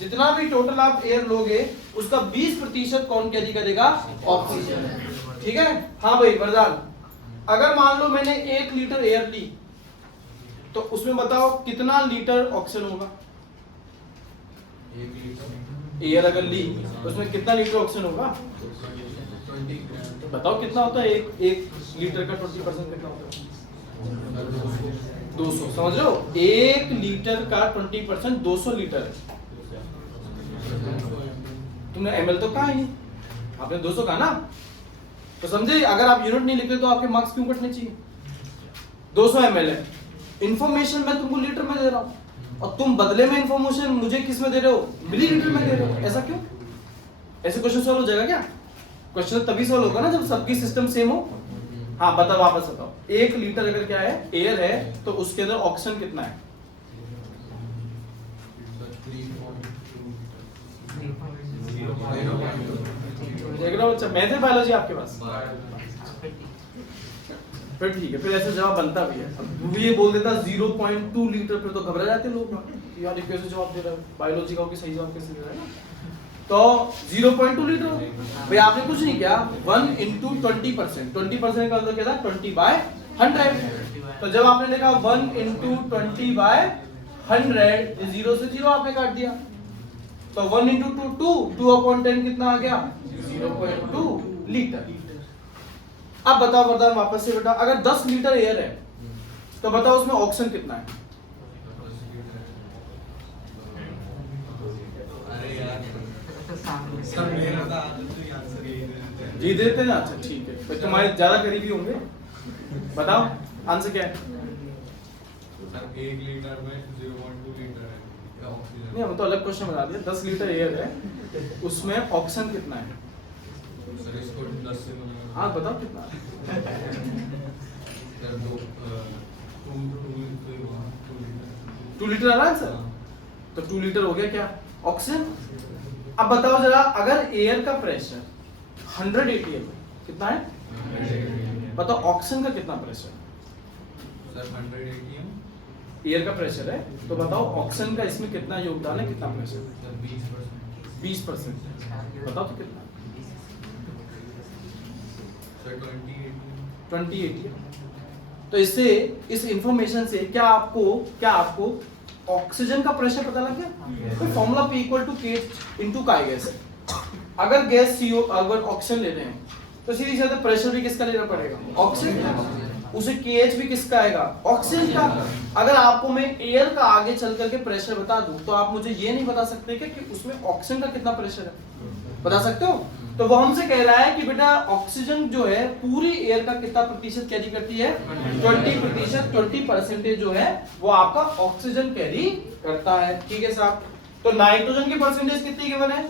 जितना भी टोटल आप एयर लोगे, उसका 20% कौन कैरी करेगा? ऑक्सीजन। ठीक है। हाँ भाई वरदान, अगर मान लो मैंने 1 लीटर एयर ली, तो उसमें बताओ कितना लीटर ऑक्सीजन होगा? एयर अगर ली तो उसमें कितना लीटर ऑक्सीजन होगा? बताओ कितना होता है एक लीटर का 20% कितना होता है? 200। समझ रहे हो? 1 लीटर का 20% 200 लीटर है। तुमने एमएल तो कहा ही नहीं, आपने 200 कहा ना, तो समझे अगर आप यूनिट नहीं लिखते तो आपके मार्क्स क्यों कटने चाहिए? 200 ml है, इंफॉर्मेशन मैं तुमको लीटर में दे रहा हूं और तुम बदले में इंफॉर्मेशन मुझे किस में दे रहे हो? मिलीलीटर में दे रहे हो। ऐसा क्यों? ऐसे क्वेश्चन सॉल्व हो जाएगा क्या? क्वेश्चन तभी सॉल्व होगा ना जब सबकी सिस्टम सेम हो। हाँ बताओ, वापस बताओ। 1 लीटर अगर क्या है एयर है तो उसके अंदर ऑक्सीजन कितना है? देख रहे हो बच्चा, मैथ है बायोलॉजी आपके पास? फिर ठीक है, फिर ऐसा जवाब बनता भी है। अब ये बोल देता 0.2 लीटर, फिर तो घबरा जाते लोग यार ये कैसे जवाब दे रहा है, बायोलॉजी का सही जवाब कैसे दे रहा है? तो 0.2 लीटर भाई आपने कुछ नहीं किया। 1 × 20%, 20% का मतलब क्या था? 20/100। तो जब आपने लिखा 1 × 20/100, 0 से 0 आपने काट दिया, तो 1 × 2/10 कितना आ गया? 0.2 लीटर। अब बताओ वरदान वापस से बेटा, अगर 10 लीटर एयर है तो बताओ उसमें ऑक्सीजन कितना है? जी देते ना? अच्छा ठीक है, तो तुम्हारे ज्यादा करीबी होंगे। बताओ आंसर क्या है? 1 लीटर में 0.2 लीटर है ऑक्सीजन। नहीं हम तो अलग क्वेश्चन बता दिया। 10 लीटर एयर है, उसमें ऑक्सीजन कितना है? सर इसको 10 से हाँ बताओ कितना है? सर 2 लीटर आ रहा है सर? तो 2 लीटर हो गया क्या ऑक्सीजन? अब बताओ जरा, अगर एयर का प्रेशर 100 atm कितना है? बताओ ऑक्सीजन का कितना प्रेशर? सर 100 atm एयर का प्रेशर है, तो बताओ ऑक्सीजन का इसमें कितना योगदान है, कितना प्रेशर? सर 20%। बताओ तो कितना? Sir sir 20 20 ATM। तो इससे इस इंफॉर्मेशन से क्या आपको ऑक्सीजन का प्रेशर पता लग गया? तो formula P equal to K into chi gas है। अगर गैस CO अगर ऑक्सीजन ले रहे हैं तो सीधी सी बात है प्रेशर भी किसका लेना पड़ेगा? ऑक्सीजन का। उसे KH भी किसका आएगा? ऑक्सीजन का। अगर आपको मैं एयर का आगे चल करके प्रेशर बता दूं तो आप मुझे ये नहीं बता सकते कि उसमें ऑक्सीजन का कितना प्रेशर है, बता सकते हो? तो वो हमसे कह रहा है कि बेटा ऑक्सीजन जो है पूरी एयर का कितना प्रतिशत कैरी करती है? 20%। 20% जो है वो आपका ऑक्सीजन कैरी करता है। ठीक है साहब। तो नाइट्रोजन की परसेंटेज कितनी गिवन है?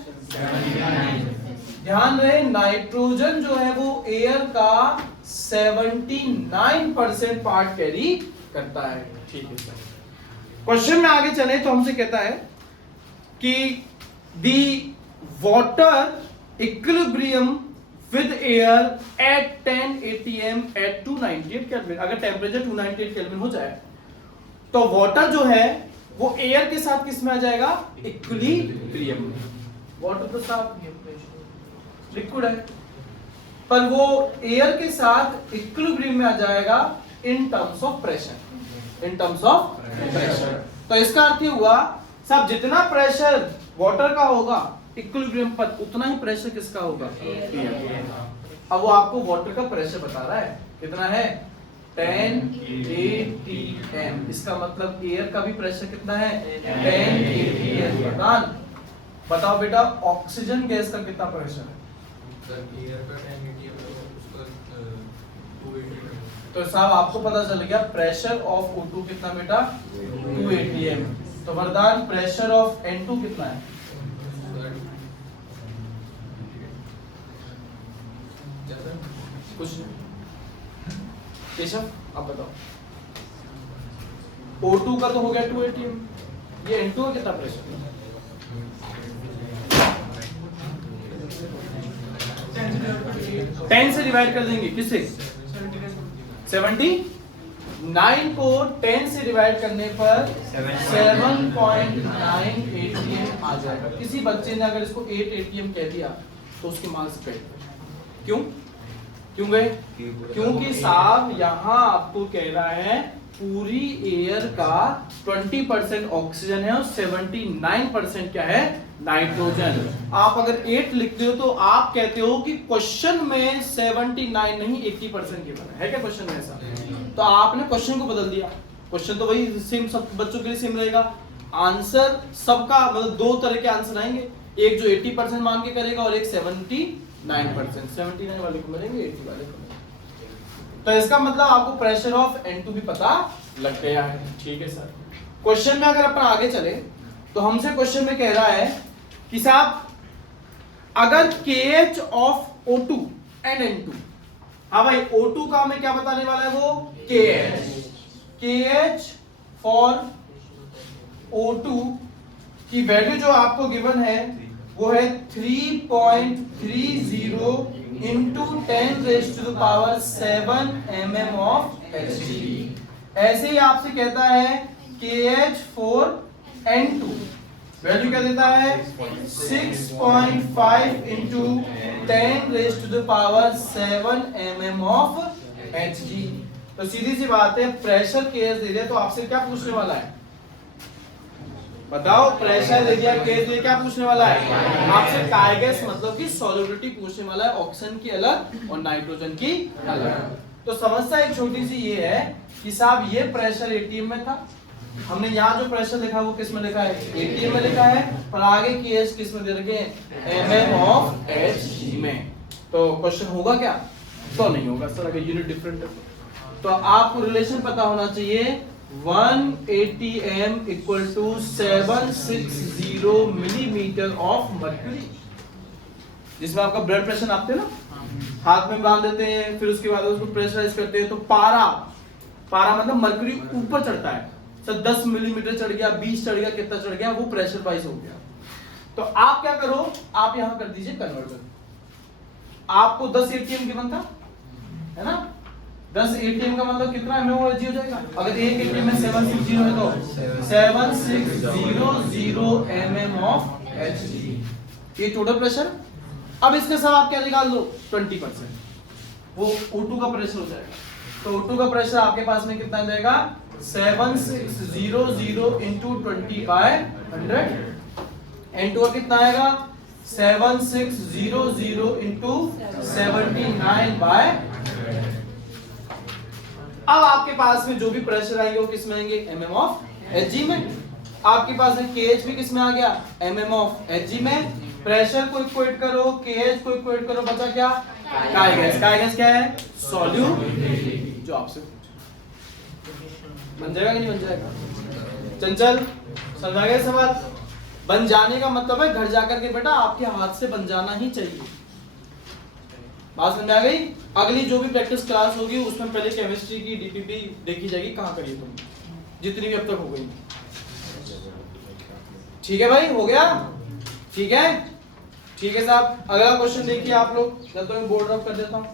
ध्यान रहे नाइट्रोजन जो है वो एयर का 79% पार्ट कैरी करता है। ठीक है सर। क्वेश्चन में आगे चले तो हमसे कहता है कि the water equilibrium with air at 10 atm at 298 kelvin. अगर टेम्परेचर 298 केल्विन हो जाए तो वाटर जो है वो एयर के साथ किस में आ जाएगा? इक्विलिब्रियम में। वाटर तो साफ लिक्विड है पर वो एयर के साथ इक्विलिब्रियम में आ जाएगा in terms of pressure. In terms of pressure. तो इसका अर्थ ये हुआ साहब जितना प्रेशर वाटर का होगा इक्विलिब्रियम पर उतना ही प्रेशर किसका होगा? एयर। अब वो आपको वाटर का प्रेशर बता रहा है कितना है? 10 atm। इसका मतलब एयर का भी प्रेशर कितना है? 10 atm। बताओ बेटा ऑक्सीजन गैस का कितना प्रेशर है? सर एयर का 10 atm है उसका 280। तो साहब आपको पता चल गया प्रेशर ऑफ O2 कितना बेटा? 2 atm। तो वरदान प्रेशर ऑफ N2 कितना है? कुछ नहीं। केशव आप बताओ। O2 का तो हो गया 2 atm। ये N2 का कितना प्रेशर है? 10 से डिवाइड कर देंगे किससे? 79 को 10 से डिवाइड करने पर 7.9 atm आ जाएगा। किसी बच्चे ने अगर इसको 8 atm कह दिया तो उसके मार्क्स कट। क्यों गए? क्योंकि साहब यहां आपको कह रहा है पूरी एयर का 20% ऑक्सीजन है और 79% क्या है? नाइट्रोजन। आप अगर 8 लिखते हो तो आप कहते हो कि क्वेश्चन में 79 नहीं 80% गिवन है क्या क्वेश्चन में ऐसा? तो आपने क्वेश्चन को बदल दिया। क्वेश्चन तो वही सेम सब बच्चों के लिए सेम रहेगा। आंसर सबका मतलब दो तरह के आंसर आएंगे, एक जो 80% मान के करेगा और एक 79%। 79 वाले को मिलेंगे 80 वाले को मिलेंगे। तो इसका मतलब आपको प्रेशर ऑफ N2 भी पता लग गया है। ठीक है सर। क्वेश्चन में अगर अपन आगे चले तो हमसे क्वेश्चन में कह रहा है कि साहब अगर KH of O2 and N2, हाँ भाई O2 का हमें क्या बताने वाला है? वो KH फॉर O2 की वैल्यू जो आपको गिवन है वो है 3.30 into 10⁻⁷ mm of Hg। ऐसे ही आपसे कहता है KH for N2 वैल्यू क्या देता है? 6.5 into 10⁻⁷ mm of Hg। तो सीधी सी बात है प्रेशर KH दे दिया तो आपसे क्या पूछने वाला है? बताओ प्रेशर दे दिया केस दे क्या पूछने वाला है? आपसे काय गैस मतलब कि सॉल्युबिलिटी पूछने वाला है, ऑक्सीजन की अलग और नाइट्रोजन की अलग। तो समस्या एक छोटी सी ये है कि साहब ये प्रेशर एटीएम में था, हमने यहाँ जो प्रेशर लिखा वो किस में लिखा है? एटीएम में लिखा है, पर आगे केस किस में दे रखे हैं? mm ऑफ Hg में। तो क्वेश्चन होगा क्या? तो नहीं होगा सर अगर यूनिट डिफरेंट है। तो आपको रिलेशन पता होना चाहिए 1 atm equal to 760 millimetre of mercury, जिसमें आपका ब्लड प्रेशर नापते हैं ना, हाथ में बांध देते हैं, फिर उसके बाद उसको प्रेशराइज करते हैं तो पारा मतलब मर्क्यूरी ऊपर चढ़ता है सर, 10 मिलीमीटर चढ़ गया, 20 चढ़ गया, कितना चढ़ गया, वो प्रेशर वाइज हो गया। तो आप क्या करो, आप यहां कर दीजिए कन्वर्जन। आपको 10 एटीएम गिवन था है ना, 10 एटीएम का मतलब कितना एमएमओएच हो जाएगा? अगर एक एटीएम में 760 है तो 7600 mm ऑफ Hg, ये टोटल प्रेशर। अब इसके साथ आप क्या निकाल दो? 20%। वो O2 का प्रेशर हो जाएगा। तो O2 का प्रेशर आपके पास में कितना जाएगा 7600 इंटू 20/100। N2 का कितना आएगा 7600 इंटू 79/। अब आपके पास में जो भी प्रेशर आएंगे वो किस में आएंगे mm ऑफ Hg में। आपके पास में kh भी किस में आ गया mm ऑफ Hg में। प्रेशर को इक्वेट करो, kh को इक्वेट करो, बचा क्या काय गैस। काय गैस क्या है सॉल्यूट, जो आपसे बन जाएगा कि नहीं बन जाएगा। चंचल समझ गए सवाल। बन जाने का मतलब है घर जाकर के बेटा आपके हाथ से बन जाना ही चाहिए। बात समझ आ गई। अगली जो भी प्रैक्टिस क्लास होगी उसमें पहले केमिस्ट्री की डीपीपी देखी जाएगी कहाँ करी तुमने, जितनी भी अब तक हो गई। ठीक है भाई, हो गया। ठीक है, ठीक है साहब। अगला क्वेश्चन देखिए आप लोग, जब तो मैं बोर्ड ऑफ कर देता हूँ।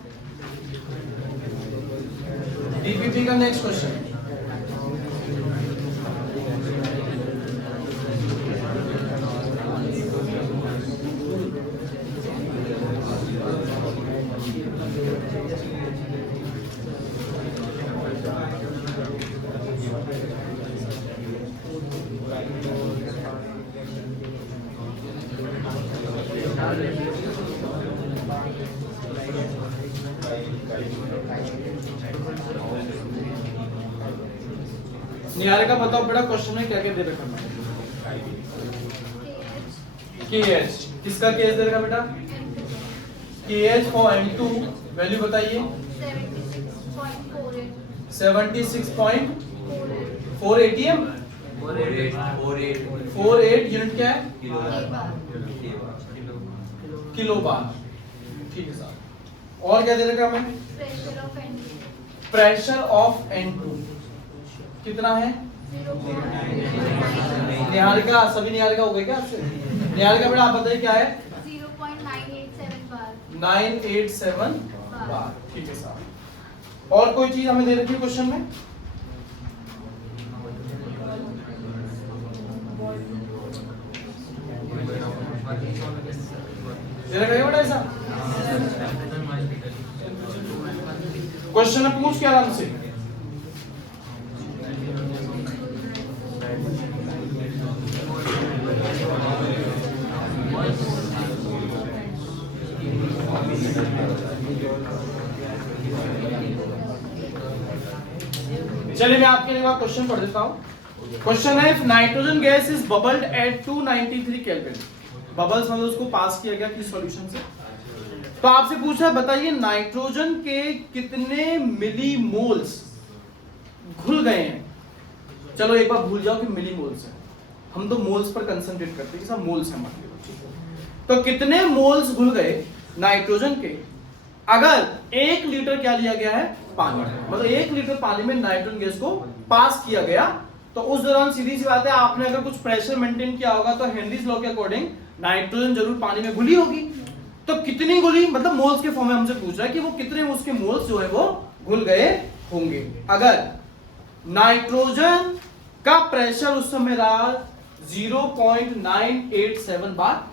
डीपीपी का नेक्स्ट क्वेश्चन। निहारिका बताओ बेटा क्वेश्चन में क्या क्या दे रखा है। KH किसका KH दे रखा बेटा KH फॉर N2 वैल्यू बताइए 76.4 ATM 48 यूनिट क्या है किलो बार। ठीक है साहब। और क्या दे रखा हमें प्रेशर ऑफ N2 कितना है निहारिका, सभी निहारिका हो गए क्या आपसे। निहारिका बेटा आप बताइए क्या है 987 बार। ठीक है साहब। और कोई चीज हमें दे रखी है क्वेश्चन में। दे रखा है बेटा ऐसा क्वेश्चन में पूछ के आराम से। चलिए मैं आपके लिए क्वेश्चन पढ़ देता हूं। क्वेश्चन है if nitrogen gas is bubbled at 293 kelvin. Bubbles मतलब उसको पास किया गया किस सॉल्यूशन से। तो आपसे पूछा बताइए नाइट्रोजन के कितने मिली मोल्स घुल गए हैं। चलो एक बार भूल जाओ कि मिली मोल्स है, हम तो मोल्स पर कंसंट्रेट करते हैं कि सब मोल्स है मतलब। तो कितने मोल्स घुल गए नाइट्रोजन के अगर 1 लीटर क्या लिया गया है पानी, मतलब 1 लीटर पानी में नाइट्रोजन गैस को पास किया गया। तो उस दौरान सीधी सी बात है आपने अगर कुछ प्रेशर मेंटेन किया होगा तो हेनरीज लॉ के अकॉर्डिंग नाइट्रोजन जरूर पानी में घुली होगी। तो कितनी घुली मतलब मोल्स के फॉर्म में हमसे पूछ रहा है कि वो कितने उसके मोल्स जो है वो घुल गए होंगे। अगर नाइट्रोजन का प्रेशर उस समय रहा 0.987 बार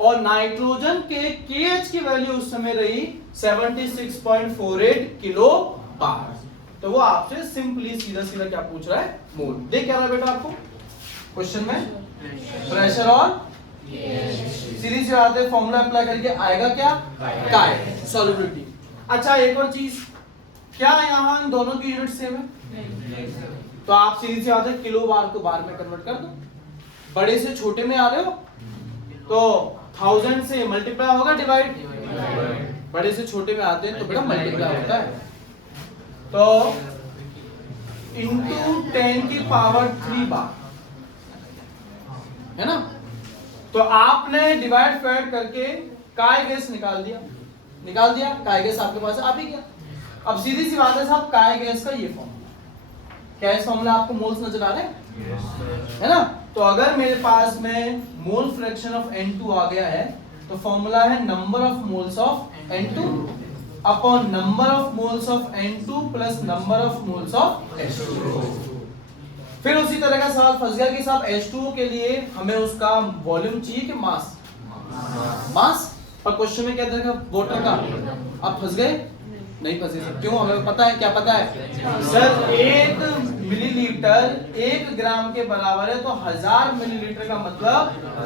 और नाइट्रोजन के KH की वैल्यू उस समय रही 76.48 किलो बार। तो वो आपसे सिंपली सीधा सीधा क्या पूछ रहा है मोल। देख क्या रहा है बेटा आपको क्वेश्चन में प्रेशर और सीधी सी बात है फॉर्मूला अप्लाई करके आएगा क्या काय सॉल्युबिलिटी। अच्छा एक और चीज, क्या यहाँ इन दोनों की यूनिट सेम है? तो आप सीधी सी बात है किलो बार को बार में कन्वर्ट कर दो। बड़े से छोटे में आ रहे हो तो 1000 से मल्टीप्लाई होगा डिवाइड, बड़े से छोटे में आते हैं तो बेटा मल्टीप्लाई होता है। तो इंटू 10 की पावर 3 बार है ना। तो आपने डिवाइड फैड करके काय गैस निकाल दिया काय गैस आपके पास आ भी गया। अब सीधी सी बात है साहब काय गैस का ये फॉर्मूला क्या है, इस फॉर्मूला आपको मोल्स नजर आ रहे हैं है ना। तो अगर मेरे पास में मोल फ्रैक्शन ऑफ N2 आ गया है तो फॉर्मूला है number of moles of N2 upon number of moles of N2 plus number of moles of H2। फिर उसी तरह का सवाल फंस गया कि साहब H2O के लिए हमें उसका वॉल्यूम चाहिए कि मास। और क्वेश्चन में क्या था वाटर का, आप फंस गए। नहीं फंसे सर। क्यों? हमें पता है, क्या पता है सर? 1 मिलीलीटर 1 ग्राम के बराबर है, तो 1000 मिलीलीटर का मतलब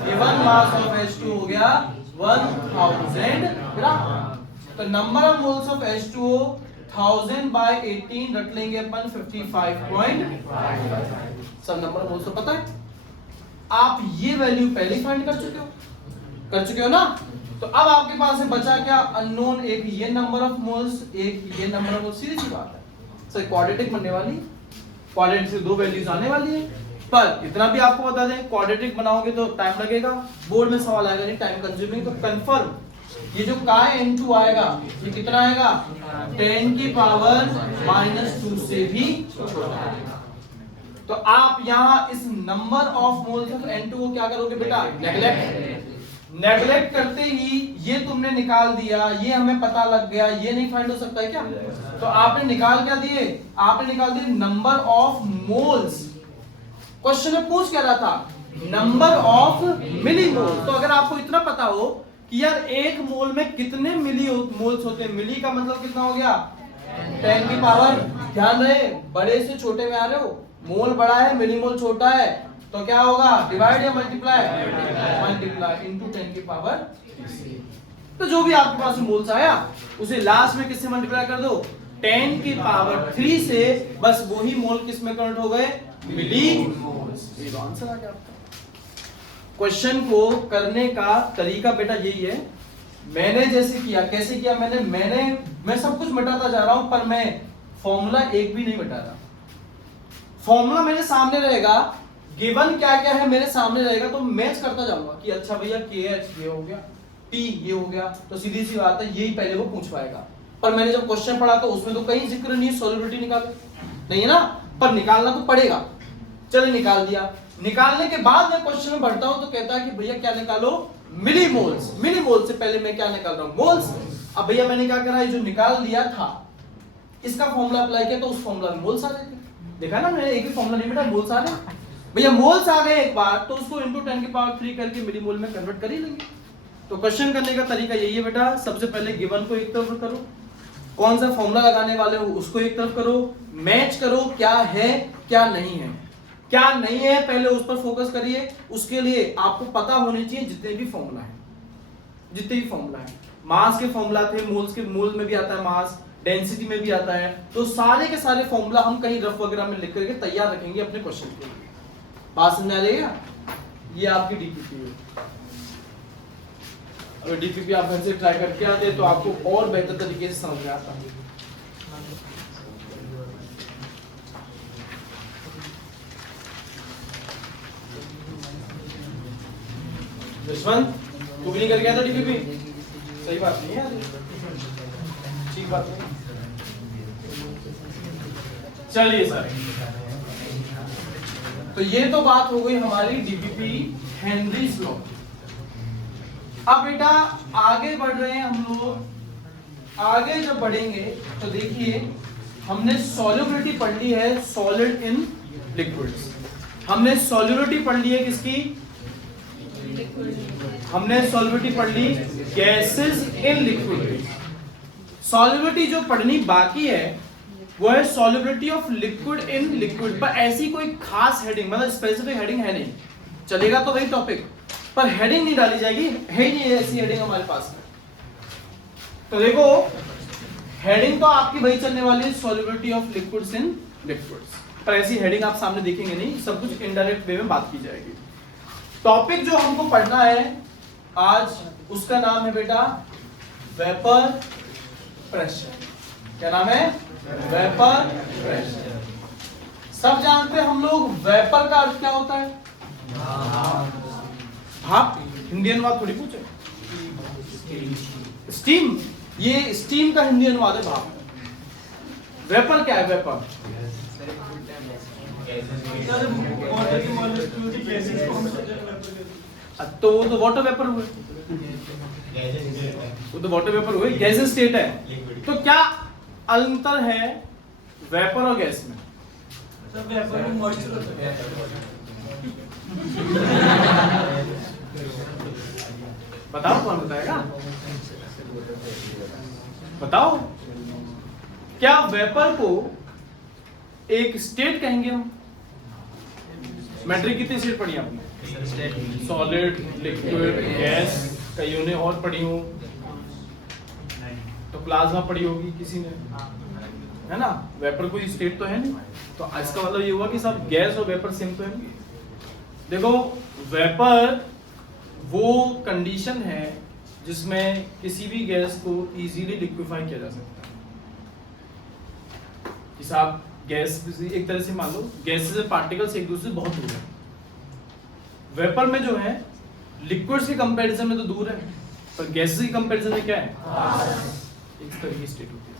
गिवन मास ऑफ H2 हो गया 1000 ग्राम। तो number of moles of H2O 1000 by 18 रख लेंगे अपन 55.5। सब नंबर ऑफ मोल्स तो पता है, आप ये वैल्यू पहले फाइंड कर चुके हो ना। तो अब आपके पास है बचा क्या? अननोन, एक ये नंबर ऑफ मोल्स, एक ये नंबर ऑफ मोल्स। सीधी सी बात है सर, क्वाड्रेटिक बनने वाली, क्वाड्रेटिक से 2 वैल्यूज आने वाली है। पर इतना भी आपको बता दें, क्वाड्रेटिक बनाओगे तो टाइम लगेगा, बोर्ड में सवाल आएगा नहीं, टाइम कंज्यूमिंग। तो कंफर्म ये जो काय N2 आएगा, ये कितना आएगा? 10 की पावर -2 से भी छोटा आएगा। तो आप यहाँ इस number of moles of N2 को क्या करोगे बेटा? नेगलेक्ट करते ही ये तुमने निकाल दिया, ये हमें पता लग गया, ये नहीं फाइंड हो सकता है क्या? तो आपने निकाल क्या दिए? आपने निकाल दिए नंबर ऑफ मोल्स। क्वेश्चन में पूछ क्या रहा था? नंबर ऑफ मिली मोल। तो अगर आपको इतना पता हो कि यार 1 मोल में कितने मिली मोल्स होते हैं, मिली का मतलब कितना हो गया? 10 की पावर, ध्यान रहे बड़े से छोटे में आ रहे हो, मोल बड़ा है मिली मोल छोटा है, तो क्या होगा? डिवाइड या मल्टीप्लाई? मल्टीप्लाई इनटू 10 की पावर। तो जो भी आपके पास मोल्स आया उसे लास्ट में किससे मल्टीप्लाई कर दो? 10 की पावर 3 से। बस वही मोल किस में कन्वर्ट हो गए? मिली मोल्स। ये आंसर आ गया आपका। क्वेश्चन को करने का तरीका बेटा यही है, मैंने जैसे किया। कैसे किया मैं सब कुछ मिटाता जा रहा हूं, पर मैं फॉर्मूला एक भी नहीं मिटा रहा। फॉर्मूला मेरे सामने रहेगा, गिवन क्या क्या है मेरे सामने रहेगा, तो मैच करता जाऊंगा कि अच्छा भैया KH ये हो गया, P ये हो गया, तो सीधी सी बात है यही पहले वो पूछ पाएगा। पर मैंने जब क्वेश्चन पढ़ा तो उसमें तो कहीं जिक्र नहीं सॉल्युबिलिटी निकाले नहीं है ना, पर निकालना तो पड़ेगा। चलिए निकाल दिया। निकालने के बाद मैं क्वेश्चन में बढ़ता हूं तो कहता है कि भैया क्या निकालो? मिली मोल्स। मिली मोल से पहले मैं क्या निकाल रहा हूं? मोल्स। अब भैया मैंने क्या करा, जो निकाल दिया था इसका फॉर्मूला अप्लाई किया तो उस फॉर्मूला में मोल्स आ रहे थे। देखा ना, मैंने एक ही फॉर्मूला नहीं बेटा, मोल्स आ रहे। भैया मोल्स आ गए एक बार तो उसको इनटू 10 की पावर 3 करके मिली मोल में कन्वर्ट कर ही लेंगे। तो क्वेश्चन करने का तरीका यही है बेटा, सबसे पहले गिवन को एक तरफ करो, कौन सा फॉर्मूला लगाने वाले हो उसको एक तरफ करो, मैच करो क्या है क्या नहीं है। क्या नहीं है पहले उस पर फोकस करिए। उसके लिए आपको पता होने चाहिए जितने भी फॉर्मूला है, मास के फॉर्मूला थे, मोल्स के, मोल में भी आता है मास, डेंसिटी में भी आता है, तो सारे के सारे फॉर्मूला हम कहीं रफ वगैरह में लिख करके तैयार रखेंगे अपने क्वेश्चन के लिए। बात समझ आ रही है? ये आपकी डीपीपी है। अगर डीपीपी आप घर से ट्राई करके आते तो आपको और बेहतर तरीके से समझ में आता है। यशवंत तू भी नहीं करके आया था डीपीपी? सही बात नहीं है, ठीक बात नहीं। चलिए सर, तो ये तो बात हो गई हमारी डीपीपी हेनरीज लॉ। अब बेटा आगे बढ़ रहे हैं हम लोग। आगे जब बढ़ेंगे तो देखिए हमने सॉल्युबिलिटी पढ़ ली है, सॉलिड इन लिक्विड्स। हमने सॉल्युबिलिटी पढ़ ली है किसकी? हमने सॉल्युबिलिटी पढ़ ली गैसेस इन लिक्विड। सॉल्युबिलिटी जो पढ़नी बाकी है वो है solubility of liquid in liquid. पर ऐसी कोई खास हेडिंग, मतलब स्पेसिफिक हेडिंग है नहीं, चलेगा तो वही टॉपिक, पर हेडिंग नहीं डाली जाएगी, है ही नहीं ऐसी हेडिंग हमारे पास। तो देखो हेडिंग तो आपकी वही चलने वाली है, solubility of liquids in liquids, पर ऐसी हेडिंग आप सामने देखेंगे नहीं, सब कुछ इनडायरेक्ट वे में बात की जाएगी। टॉपिक जो हमको पढ़ना है आज उसका नाम है बेटा वेपर प्रेशर। क्या नाम है? Vapour pressure. सब जानते हैं हम लोग वेपर का अर्थ क्या होता है? भाप। हिंदी अनुवाद थोड़ी पूछे, स्टीम। ये स्टीम का हिंदी अनुवाद है भाप। वेपर क्या है? वेपर तो वो तो वाटर वेपर हुए, वो तो वाटर वेपर हुए, गैसेस स्टेट है। तो क्या अंतर है वेपर और गैस में? वेपर में मॉइस्चर होता है। बताओ, कौन बताएगा? बताओ। क्या वेपर को एक स्टेट कहेंगे हम? मैट्रिक कितनी स्टेट पढ़ी आपने? सॉलिड, लिक्विड, गैस, कईयों ने और पढ़ी हो तो प्लाज्मा पढ़ी होगी किसी ने, है ना? वेपर कोई स्टेट तो है नहीं, तो इसका मतलब ये हुआ कि सब गैस और वेपर सेम तो है नहीं। देखो वेपर वो कंडीशन है जिसमें किसी भी गैस को इजीली लिक्विफाई किया जा सकता है। जैसे आप गैस एक तरह से मान लो गैसेस और पार्टिकल्स एक दूसरे से बहुत दूर है। वेपर में जो है लिक्विड्स के कंपैरिजन में तो दूर है, पर गैसेस के कंपैरिजन में क्या है? इस तरह की स्टेट होती है।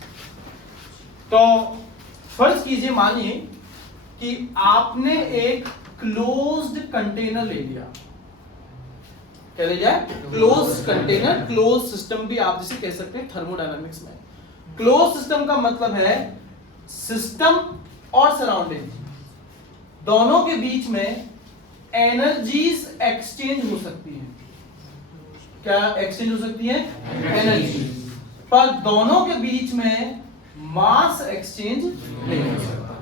तो फर्ज कीजिए, मानिए कि आपने एक क्लोज्ड कंटेनर ले लिया। क्या ले लिया? क्लोज्ड कंटेनर, क्लोज सिस्टम भी आप जिसे कह सकते हैं थर्मोडायनामिक्स में। क्लोज सिस्टम का मतलब है सिस्टम और सराउंडिंग दोनों के बीच में एनर्जीज एक्सचेंज हो सकती है। क्या एक्सचेंज हो सकती है? एनर्जी। पर दोनों के बीच में मास एक्सचेंज नहीं हो सकता।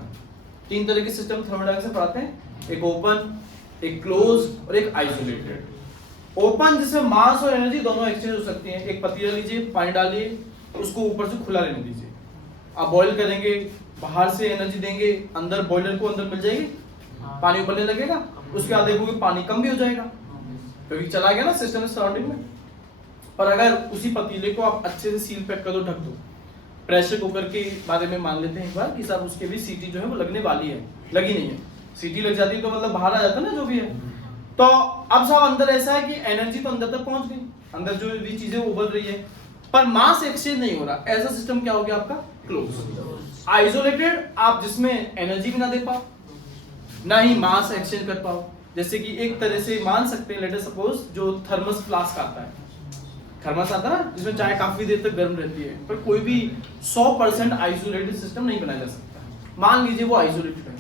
तीन तरह के सिस्टम थर्मोडायनामिक्स से पढ़ाते हैं, एक ओपन, एक क्लोज और एक आइसोलेटेड। ओपन जिसमें मास और एनर्जी दोनों एक्सचेंज हो सकती हैं। एक पतीला लीजिए, पानी डालिए, उसको ऊपर से खुला रहने दीजिए। आप बॉईल करेंगे, बाहर से एनर्जी देंगे, अंदर बॉयलर को अंदर मिल जाएगी, पानी उबलने लगेगा, उसके बाद देखोगे पानी कम भी हो जाएगा क्योंकि चला गया ना सिस्टम सराउंडिंग में। पर अगर उसी पतीले को आप अच्छे से सील पैक कर दो, ढक दो, प्रेशर कुकर के बारे में मान लेते हैं एक बार कि साहब उसके भी सीटी जो है वो लगने वाली है, लगी नहीं है, सीटी लग जाती है तो मतलब बाहर आ जाता है ना जो भी है। तो अब साहब अंदर ऐसा है कि एनर्जी तो अंदर तक पहुंच गई, अंदर जो भी चीजें उबल रही है, पर मास एक्सचेंज नहीं हो रहा। ऐसा सिस्टम क्या हो गया आपका? क्लोज। आइसोलेटेड आप जिसमें एनर्जी भी ना दे पाओ ना ही मास एक्सचेंज कर पाओ। जैसे कि एक तरह से मान सकते हैं, लेट अस सपोज जो थर्मस फ्लास्क आता है, थर्मस आता है ना जिसमें चाय काफी देर तक गर्म रहती है, पर कोई भी 100% आइसोलेटेड सिस्टम नहीं बनाया जा सकता। मान लीजिए वो आइसोलेटेड है,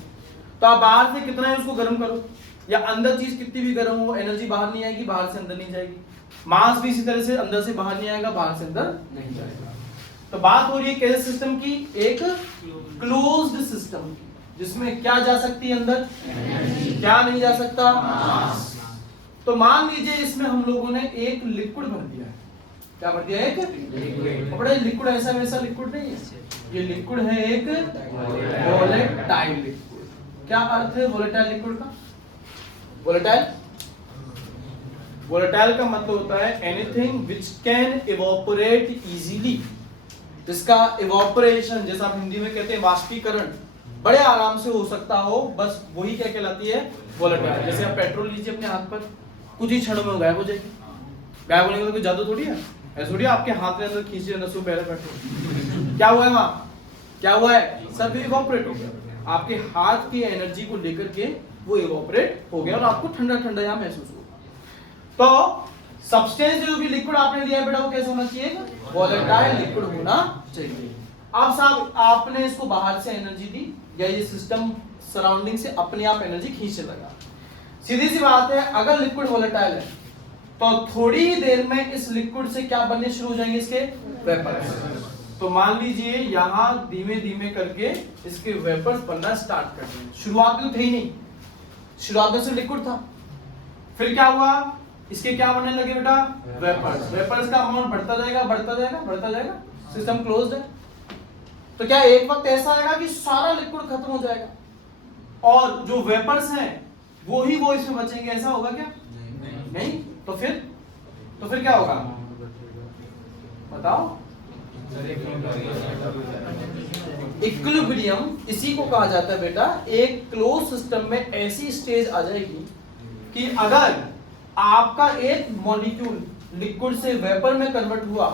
तो आप बाहर से कितना है उसको गर्म करो या अंदर चीज कितनी भी गर्म हो, एनर्जी बाहर नहीं आएगी, बाहर से अंदर नहीं जाएगी। मास भी इसी तरह से अंदर से बाहर नहीं आएगा, बाहर से अंदर नहीं जाएगा। तो बात हो रही है कैसे सिस्टम की? एक क्लोज्ड सिस्टम की, जिसमें क्या जा सकती है अंदर, क्या नहीं जा सकता? मास। तो मान लीजिए इसमें हम लोगों ने एक लिक्विड भर दिया है। क्या भर दिया? एक लिक्विड। लिक्विड ऐसा वैसा लिक्विड नहीं है, ये लिक्विड है एक वोलेटाइल लिक्विड। क्या अर्थ है वोलेटाइल लिक्विड का? वोलेटाइल का मतलब होता है anything which can evaporate easily, जिसका इवोपोरेशन, जैसा आप हिंदी में कहते हैं वाष्पीकरण, बड़े आराम से हो सकता हो, बस वही क्या कहलाती है? वोलेटाइल। जैसे आप पेट्रोल लीजिए अपने हाथ पर, कुछ ही क्षणों में गायब हो जाएगी। गायब होने का कोई जादू थोड़ी है, ऐसा थोड़ी आपके हाथ में अंदर खींचिए, नसों पैर पेट्रोल, क्या हुआ है वहां? क्या हुआ है? सब इवोपोरेट हो गया। आपके हाथ की एनर्जी को लेकर के वो इवोपोरेट हो गया और आपको ठंडा ठंडा यहाँ महसूस होगा। तो सब्सटेंस जो भी लिक्विड आपने लिया है बेटा, वो कैसे होना चाहिए? वोलेटाइल लिक्विड होना चाहिए। अब साहब आपने इसको बाहर से एनर्जी दी या ये सिस्टम सराउंडिंग से अपने आप एनर्जी खींचने लगा। सीधी सी बात है, अगर लिक्विड वोलेटाइल है तो थोड़ी ही देर में इस लिक्विड से क्या बनने शुरू हो जाएंगे? इसके वेपर्स। तो मान लीजिए यहाँ धीमे धीमे करके इसके वेपर्स बनना स्टार्ट कर दिए। शुरुआत में तो थे ही नहीं, शुरुआत में सिर्फ लिक्विड था, फिर क्या हुआ? इसके क्या बनने लगे बेटा? वेपर्स। वेपर्स का अमाउंट बढ़ता जाएगा, बढ़ता जाएगा, बढ़ता जाएगा, सिस्टम क्लोज्ड है। तो क्या एक वक्त ऐसा आएगा कि सारा लिक्विड खत्म हो जाएगा और जो वेपर्स हैं वो ही वो इसमें बचेंगे? ऐसा होगा क्या? नहीं। तो फिर क्या होगा बताओ? इक्विलिब्रियम इसी को कहा जाता है बेटा। एक क्लोज सिस्टम में ऐसी स्टेज आ जाएगी कि अगर आपका एक मॉलिक्यूल लिक्विड से वेपर में कन्वर्ट हुआ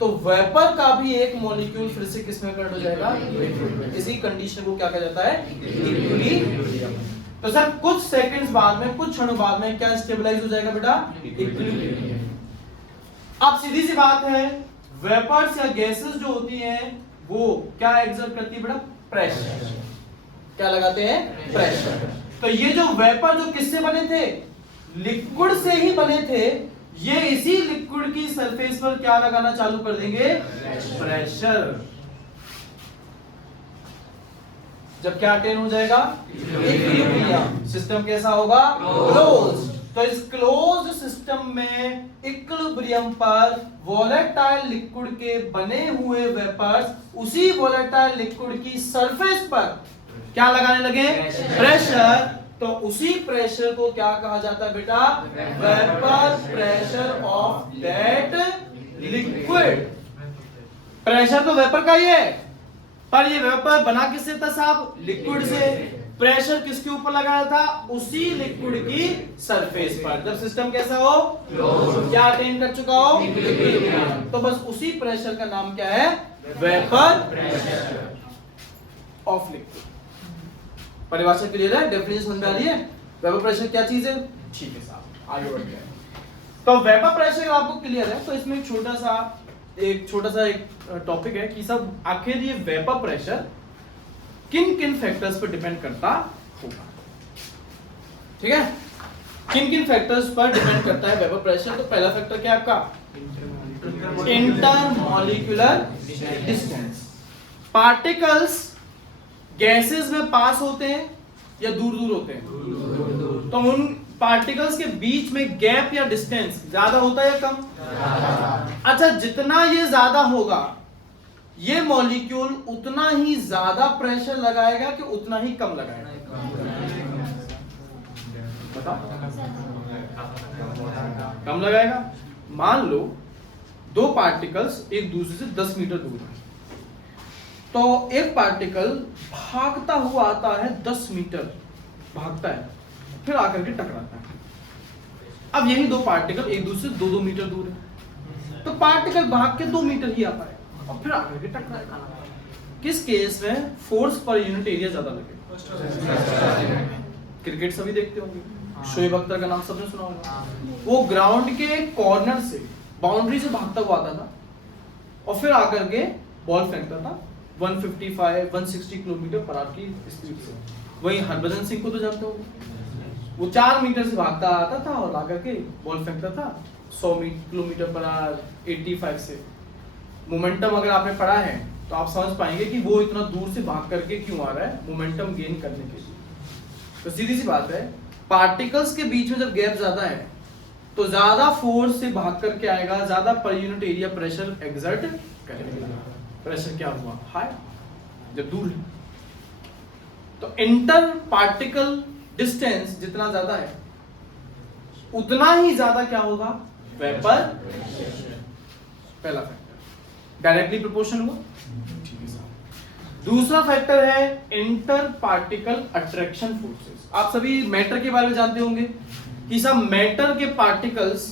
तो वेपर का भी एक मॉलिक्यूल फिर से किस में कन्वर्ट हो जाएगा? लिक्विड में। इसी कंडीशन को क्या कहा जाता है? इक्विलिब्रियम। तो सर कुछ सेकंड्स बाद में, कुछ क्षणों बाद में क्या स्टेबलाइज हो जाएगा बेटा? इक्विलिब्रियम। अब सीधी सी बात है, वेपर्स या गैसेस जो होती हैं वो क्या एग्जर्ट करती है बेटा? प्रेशर। क्या लगाते हैं? प्रेशर। तो ये जो वेपर जो किससे बने थे? लिक्विड से ही बने थे। ये इसी लिक्विड की सरफेस पर क्या लगाना चालू कर देंगे? प्रेशर। जब क्या अटेन हो जाएगा, इक्विलिब्रियम। सिस्टम कैसा होगा, क्लोज्ड। तो इस क्लोज्ड सिस्टम में इक्विलिब्रियम पर वोलेटाइल लिक्विड के बने हुए वेपर्स उसी वोलेटाइल लिक्विड की सरफेस पर क्या लगाने लगे, प्रेशर। तो उसी प्रेशर को क्या कहा जाता है बेटा, vapour pressure of that liquid. Pressure तो वेपर का ही है, पर ये वेपर बना किससे था साहब, लिक्विड से। प्रेशर किसके ऊपर लगाया था, उसी लिक्विड की सरफेस पर, जब सिस्टम कैसा हो, क्या अटेन कर चुका हो, इक्विलिब्रियम। तो बस उसी प्रेशर का नाम क्या है, वेपर प्रेशर ऑफ लिक्विड। परिभाषा क्लियर है, डेफिनेशन समझ में आ रही है। वेपर प्रेशर क्या चीज है, ठीक है साहब, आगे बढ़ते हैं। तो वेपर प्रेशर आपको क्लियर है, तो इसमें एक छोटा सा एक टॉपिक है कि सब आखिर ये वेपर प्रेशर किन किन फैक्टर्स पर डिपेंड करता होगा। ठीक है, किन किन फैक्टर्स पर डिपेंड करता है वेपर प्रेशर। तो पहला फैक्टर क्या है आपका, इंटरमॉलिक्यूलर डिस्टेंस। पार्टिकल्स गैसेस में पास होते हैं या दूर दूर होते हैं, तो उन पार्टिकल्स के बीच में गैप या डिस्टेंस ज्यादा होता है या कम। अच्छा, जितना ये ज्यादा होगा ये मॉलिक्यूल उतना ही ज्यादा प्रेशर लगाएगा कि उतना ही कम लगाएगा, बताओ। कम लगाएगा। मान लो दो पार्टिकल्स एक दूसरे से 10 मीटर दूर है, तो एक पार्टिकल भागता हुआ आता है, 10 मीटर भागता है, फिर आकर के टकराता है। अब यही दो पार्टिकल एक दूसरे से 2-2 मीटर दूर है, तो पार्टिकल भाग के 2 मीटर ही आ पाएगा और फिर आकर के टकराएगा। किस केस में फोर्स पर यूनिट एरिया ज्यादा लगेगा। क्रिकेट सभी देखते होंगे, शोएब अख्तर का नाम सबने सुना होगा। वो ग्राउंड के कॉर्नर से बाउंड्री से भागता हुआ आता था और फिर आकर के बॉल फेंकता था 155-160 किलोमीटर पर आवर की स्पीड से। वही हरभजन सिंह को तो जानते होंगे, वो 4 मीटर से भागता आता था और आकर के बॉल फेंकता था 100 किलोमीटर पर आवर 85 से। मोमेंटम अगर आपने पढ़ा है तो आप समझ पाएंगे कि वो इतना दूर से भाग करके क्यों आ रहा है, मोमेंटम गेन करने के लिए। तो सीधी सी बात है, पार्टिकल्स के बीच में जब गैप ज्यादा है तो ज्यादा फोर्स से भाग करके आएगा, ज्यादा per unit area pressure exert करेगा। प्रेशर क्या हुआ, हाई, जब दूर है। तो इंटर पार्टिकल डिस्टेंस जितना ज्यादा है उतना ही ज्यादा क्या होगा, वेपर प्रेशर। पहला फैक्टर डायरेक्टली प्रोपोर्शनल हुआ। दूसरा फैक्टर है इंटर पार्टिकल अट्रैक्शन फोर्सेस। आप सभी मैटर के बारे में जानते होंगे कि सब मैटर के पार्टिकल्स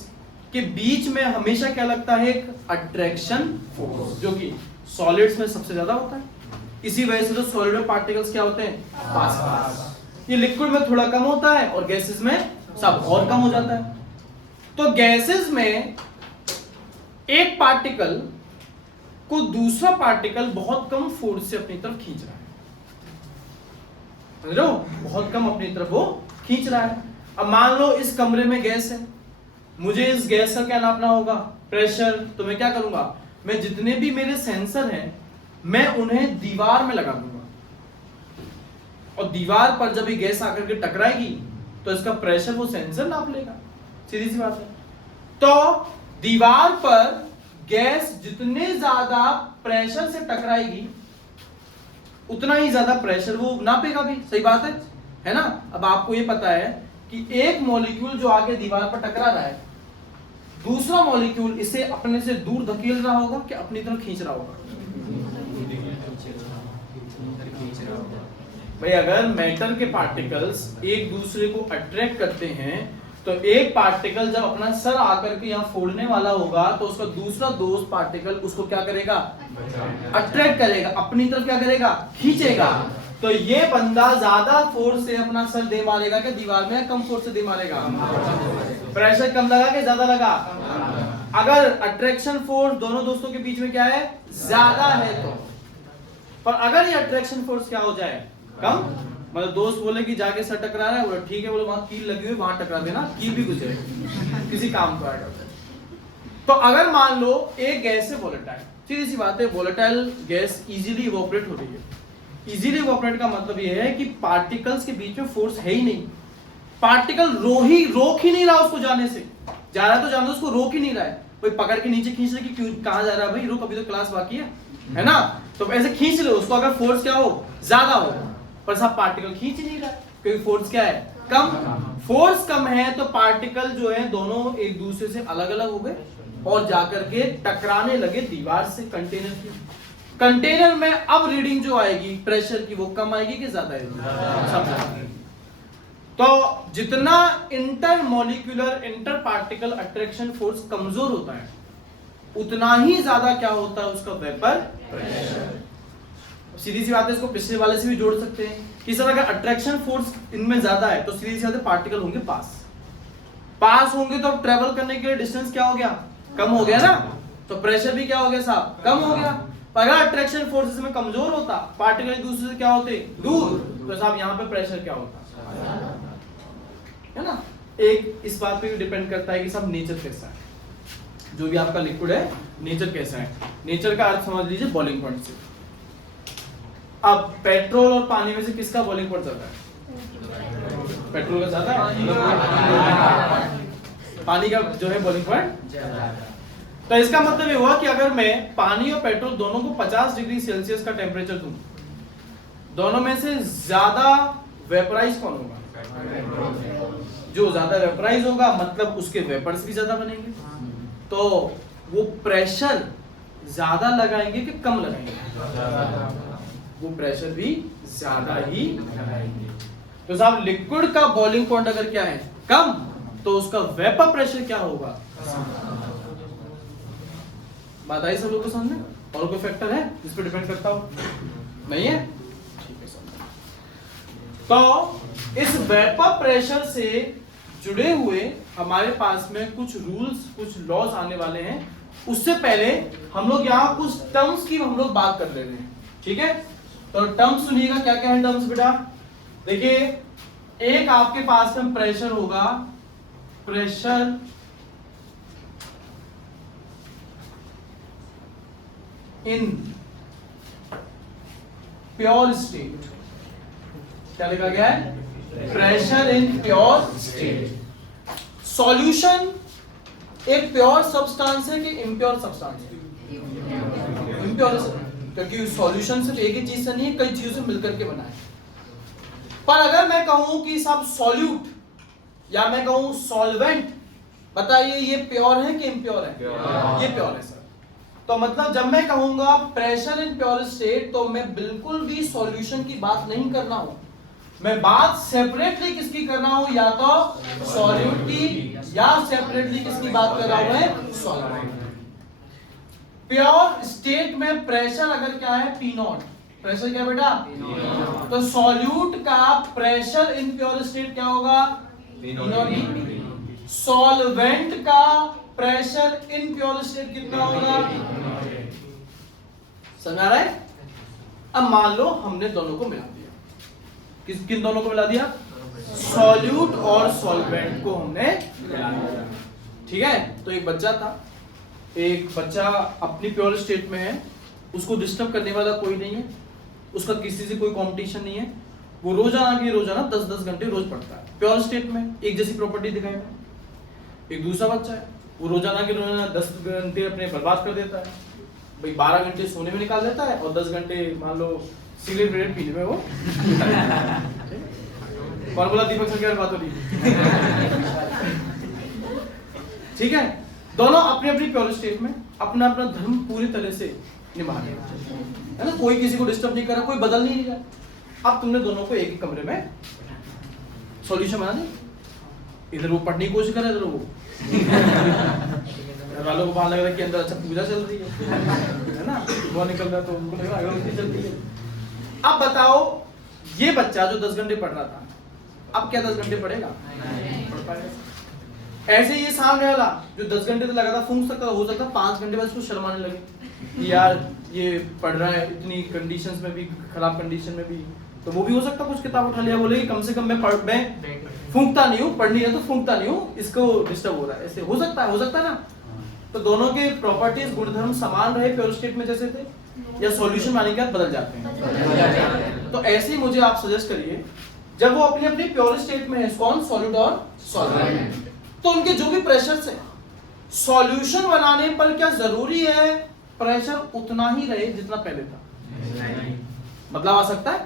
के बीच में हमेशा क्या लगता है, एक अट्रैक्शन फोर्स, जो कि सॉलिड्स में सबसे ज्यादा होता है। इसी वजह से तो सॉलिड में पार्टिकल्स क्या होते हैं, पास पास। ये लिक्विड में थोड़ा कम होता है और गैसेस में सब और कम हो जाता है। तो गैसेस में एक पार्टिकल को दूसरा पार्टिकल बहुत कम फोर्स से अपनी तरफ खींच रहा है, समझ रहे हो, बहुत कम अपनी तरफ वो खींच रहा है। अब मान लो इस कमरे में गैस है, मुझे इस गैस का क्या नापना होगा, प्रेशर। तो मैं क्या करूंगा, मैं जितने भी मेरे सेंसर हैं मैं उन्हें दीवार में लगा दूंगा और दीवार पर जब ये गैस आकर के टकराएगी तो इसका प्रेशर वो सेंसर नाप लेगा, सीधी सी बात है। तो दीवार पर गैस जितने ज्यादा प्रेशर से टकराएगी उतना ही ज्यादा प्रेशर वो नापेगा भी, सही बात है ना। अब आपको ये पता है कि एक मॉलिक्यूल जो आगे दीवार पर टकरा रहा है, दूसरा मॉलिक्यूल इसे अपने से दूर धकेल रहा होगा कि अपनी तरफ खींच रहा होगा। भाई अगर मैटर के पार्टिकल्स एक दूसरे को अट्रैक्ट करते हैं तो एक पार्टिकल जब अपना सर आकर के यहाँ फोड़ने वाला होगा तो उसका दूसरा दोस्त पार्टिकल उसको क्या करेगा, अट्रैक्ट करेगा, अपनी तरफ क्या करेगा, खींचेगा। तो ये बंदा ज्यादा फोर्स से अपना सर दे मारेगा कि दीवार में, कम फोर्स से दे मारेगा, प्रेशर कम लगा कि ज्यादा लगा। अगर अट्रैक्शन फोर्स दोनों दोस्तों के बीच में क्या है, ज्यादा है तो। पर अगर ये अट्रैक्शन फोर्स क्या हो जाए, कम, मतलब दोस्त बोले कि जाके सर टकरा रहा है, बोले ठीक है, बोले वहां कील लगी हुई वहां टकरा देना, कील भी गुजरेगी, किसी काम को आएगा। तो अगर मान लो एक गैस है वोलेटाइल, सीधी सी बात है, वोलेटाइल गैस इजीली इवोपरेट हो रही है, इजीली इवोपोरेट का मतलब ये है कि पार्टिकल्स के बीच में फोर्स है ही नहीं, पार्टिकल रोक ही नहीं रहा उसको जाने से, जा रहा है तो जाने दो, उसको रोक ही नहीं रहा है, कोई पकड़ के नीचे खींच ले कि क्यों कहां जा रहा है भाई, रुक अभी तो क्लास बाकी है ना, तो ऐसे खींच ले उसको, अगर फोर्स क्या हो ज्यादा हो, पर सब पार्टिकल खींच ही नहीं रहा क्योंकि फोर्स क्या है कम, फोर्स कम है तो पार्टिकल जो है दोनों एक दूसरे से अलग अलग हो गए और जाकर के टकराने लगे दीवार से, कंटेनर की। कंटेनर में अब रीडिंग जो आएगी प्रेशर की वो कम आएगी कि ज्यादा आएगी, तो जितना inter molecular inter particle attraction force कमजोर होता है उतना ही ज्यादा क्या होता है उसका वेपर प्रेशर। सीधी सी बात है, इसको पिछले वाले से भी जोड़ सकते हैं कि सर अगर अट्रैक्शन फोर्स इनमें ज्यादा है तो सीधी सी बात है पार्टिकल होंगे पास होंगे तो अब ट्रेवल करने के लिए डिस्टेंस क्या हो गया कम हो गया ना, तो प्रेशर भी क्या हो गया साहब कम हो गया। अगर अट्रैक्शन फोर्स में कमजोर होता, पार्टिकल एक दूसरे से क्या होते दूर, तो साहब यहाँ पे प्रेशर क्या होता है ना। एक इस बात पे भी डिपेंड करता है कि सब नेचर कैसा है, जो भी आपका लिक्विड है नेचर कैसा है। नेचर का अर्थ समझ लीजिए बॉइलिंग पॉइंट से। अब पेट्रोल और पानी में से किसका बॉइलिंग पॉइंट ज्यादा है? पेट्रोल का ज्यादा है, पानी का जो है बॉइलिंग पॉइंट। तो इसका मतलब ये हुआ कि अगर मैं पानी और पेट्रोल दोनों को 50 डिग्री सेल्सियस का टेम्परेचर दूं, दोनों में से ज्यादा वेपराइज कौन होगा? जो ज्यादा वेपराइज होगा मतलब उसके वेपर्स भी ज्यादा बनेंगे, तो वो प्रेशर ज्यादा लगाएंगे कि कम लगाएंगे? वो प्रेशर भी ज्यादा ही लगाएंगे। तो साहब लिक्विड का बॉइलिंग पॉइंट अगर क्या है कम, तो उसका वेपर प्रेशर क्या होगा? बात आई सब लोगों को समझ में? और कोई फैक्टर है जिस पर डिपेंड करता हो? नहीं है? ठीक है समझ। तो इस वेपर प्रेशर से जुड़े हुए हमारे पास में कुछ रूल्स कुछ लॉज आने वाले हैं। उससे पहले हम लोग यहाँ कुछ टर्म्स की हम लोग बात कर ले रहे हैं, ठीक है? तो टर्म्स सुनिएगा, क्या क्या है टर्म्स बेटा। देखिए एक आपके पास में प्रेशर होगा, प्रेशर इन प्योर स्टेट, क्या लिखा गया है? Pressure in pure state. Solution एक प्योर सब्सटेंस है कि इम्प्योर सब्सटेंस है? इम्प्योर, क्योंकि सॉल्यूशन सिर्फ एक ही चीज से नहीं है, कई चीजों से मिलकर के बना है। पर अगर मैं कहूं कि सब सॉल्यूट या मैं कहूं सॉल्वेंट, बताइए ये प्योर है कि इम्प्योर है? ये प्योर है सर। तो मतलब जब मैं कहूंगा प्रेशर इन प्योर स्टेट, तो मैं बिल्कुल भी सॉल्यूशन की बात नहीं करना हूं, मैं बात सेपरेटली किसकी कर रहा हूं? या तो सॉल्यूट की या सेपरेटली किसकी बात कर रहा हूं? मैं सॉल्वेंट। प्योर स्टेट में प्रेशर अगर क्या है P0, प्रेशर क्या बेटा? तो सॉल्यूट का प्रेशर इन प्योर स्टेट क्या होगा? P0। सॉल्वेंट का प्रेशर इन प्योर स्टेट कितना होगा? समझ आ रहा है? अब मान लो हमने दोनों को मिला दिया, किन दोनों को मिला दिया? सॉल्यूट और सॉल्वेंट को हमने मिला दिया, ठीक है? तो एक बच्चा था, एक बच्चा अपनी प्योर स्टेट में है, उसको डिस्टर्ब करने वाला कोई नहीं है, उसका किसी से कोई कंपटीशन नहीं है, वो रोजाना 10-10 घंटे रोज पढ़ता है प्योर स्टेट में, एक जैसी प्रॉपर्टी दिखाई में। एक दूसरा बच्चा है, वो रोजाना 10 घंटे अपने बर्बाद कर देता है, भाई 12 घंटे सोने में निकाल देता है और 10 घंटे मान लो सिगरेट पीने में वो फॉर्मूला दीपक सर की बात हो रही, ठीक है? दोनों अपनी अपनी प्योर स्टेट में अपना अपना धर्म पूरी तरह से निभा रहे हैं, है ना? कोई किसी को डिस्टर्ब नहीं कर रहा, कोई बदल नहीं रहा। अब तुमने दोनों को एक ही कमरे में सॉल्यूशन बना दिया, इधर वो पढ़ने की कोशिश कर रहा है, इधर वो वालों को बाहर लग रहा है कि अंदर अच्छा पूजा चल रही है ना, धुआं निकल रहा है तो उनको लग रहा है अगरबत्ती चल रही है। अब बताओ ये बच्चा जो 10 घंटे पढ़ रहा था, अब क्या 10 घंटे पढ़ेगा? पढ़ पाएगा? ऐसे ये सामने वाला जो 10 घंटे तो लगातार फूंक सकता, हो सकता 5 घंटे बाद उसको शर्म आने लगे कि यार ये पढ़ रहा है इतनी कंडीशंस में भी, खराब कंडीशन में भी, तो वो भी हो सकता कुछ किताब उठा लिया, बोले कि कम से कम मैं फूंकता नहीं हूँ, पढ़नी है तो फूंकता नहीं हूँ, इसको डिस्टर्ब हो रहा है। ऐसे हो सकता है ना? तो दोनों के प्रॉपर्टीज गुणधर्म समान रहे प्योर स्टेट में जैसे थे, या सॉल्यूशन आने के बाद बदल जाते हैं? तो ऐसे ही मुझे आप सजेस्ट करिए, जब वो अपने अपने प्योर स्टेट में है, कौन, सॉलिड और सॉल्वेंट, तो उनके जो भी प्रेशर से सॉल्यूशन बनाने पर क्या जरूरी है प्रेशर उतना ही रहे जितना पहले था? बदलाव आ सकता है,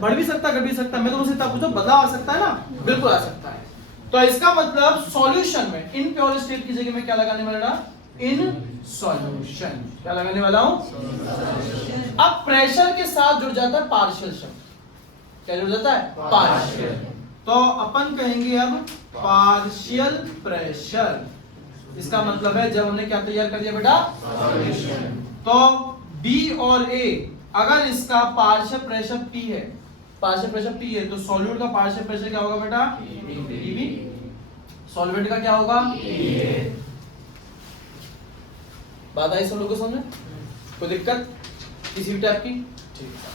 बढ़ भी सकता है, घट भी सकता है। मैं तो मुझसे इतना पूछता हूं, बदलाव आ सकता है ना? बिल्कुल आ सकता है। तो इसका मतलब सॉल्यूशन में इन प्योर स्टेट की जगह में क्या लगाने वाला? In solution. क्या लगाने वाला हूं? अब प्रेशर के साथ जुड़ जाता है पार्शियल शब्द। क्या जुड़ जाता है? पार्शियल। तो अपन कहेंगे अब पार्शियल प्रेशर। इसका मतलब है जब हमने क्या तैयार कर दिया बेटा? सॉल्यूशन। तो B और A, अगर इसका पार्शियल प्रेशर P है, पार्शियल प्रेशर P है, तो सॉल्यूट का पार्शियल प्रेशर क्या होगा बेटा? PB। सॉल्वेंट का क्या होगा? PA। बात आई सब लोगों को समझ? कोई दिक्कत किसी भी टाइप की? ठीक है।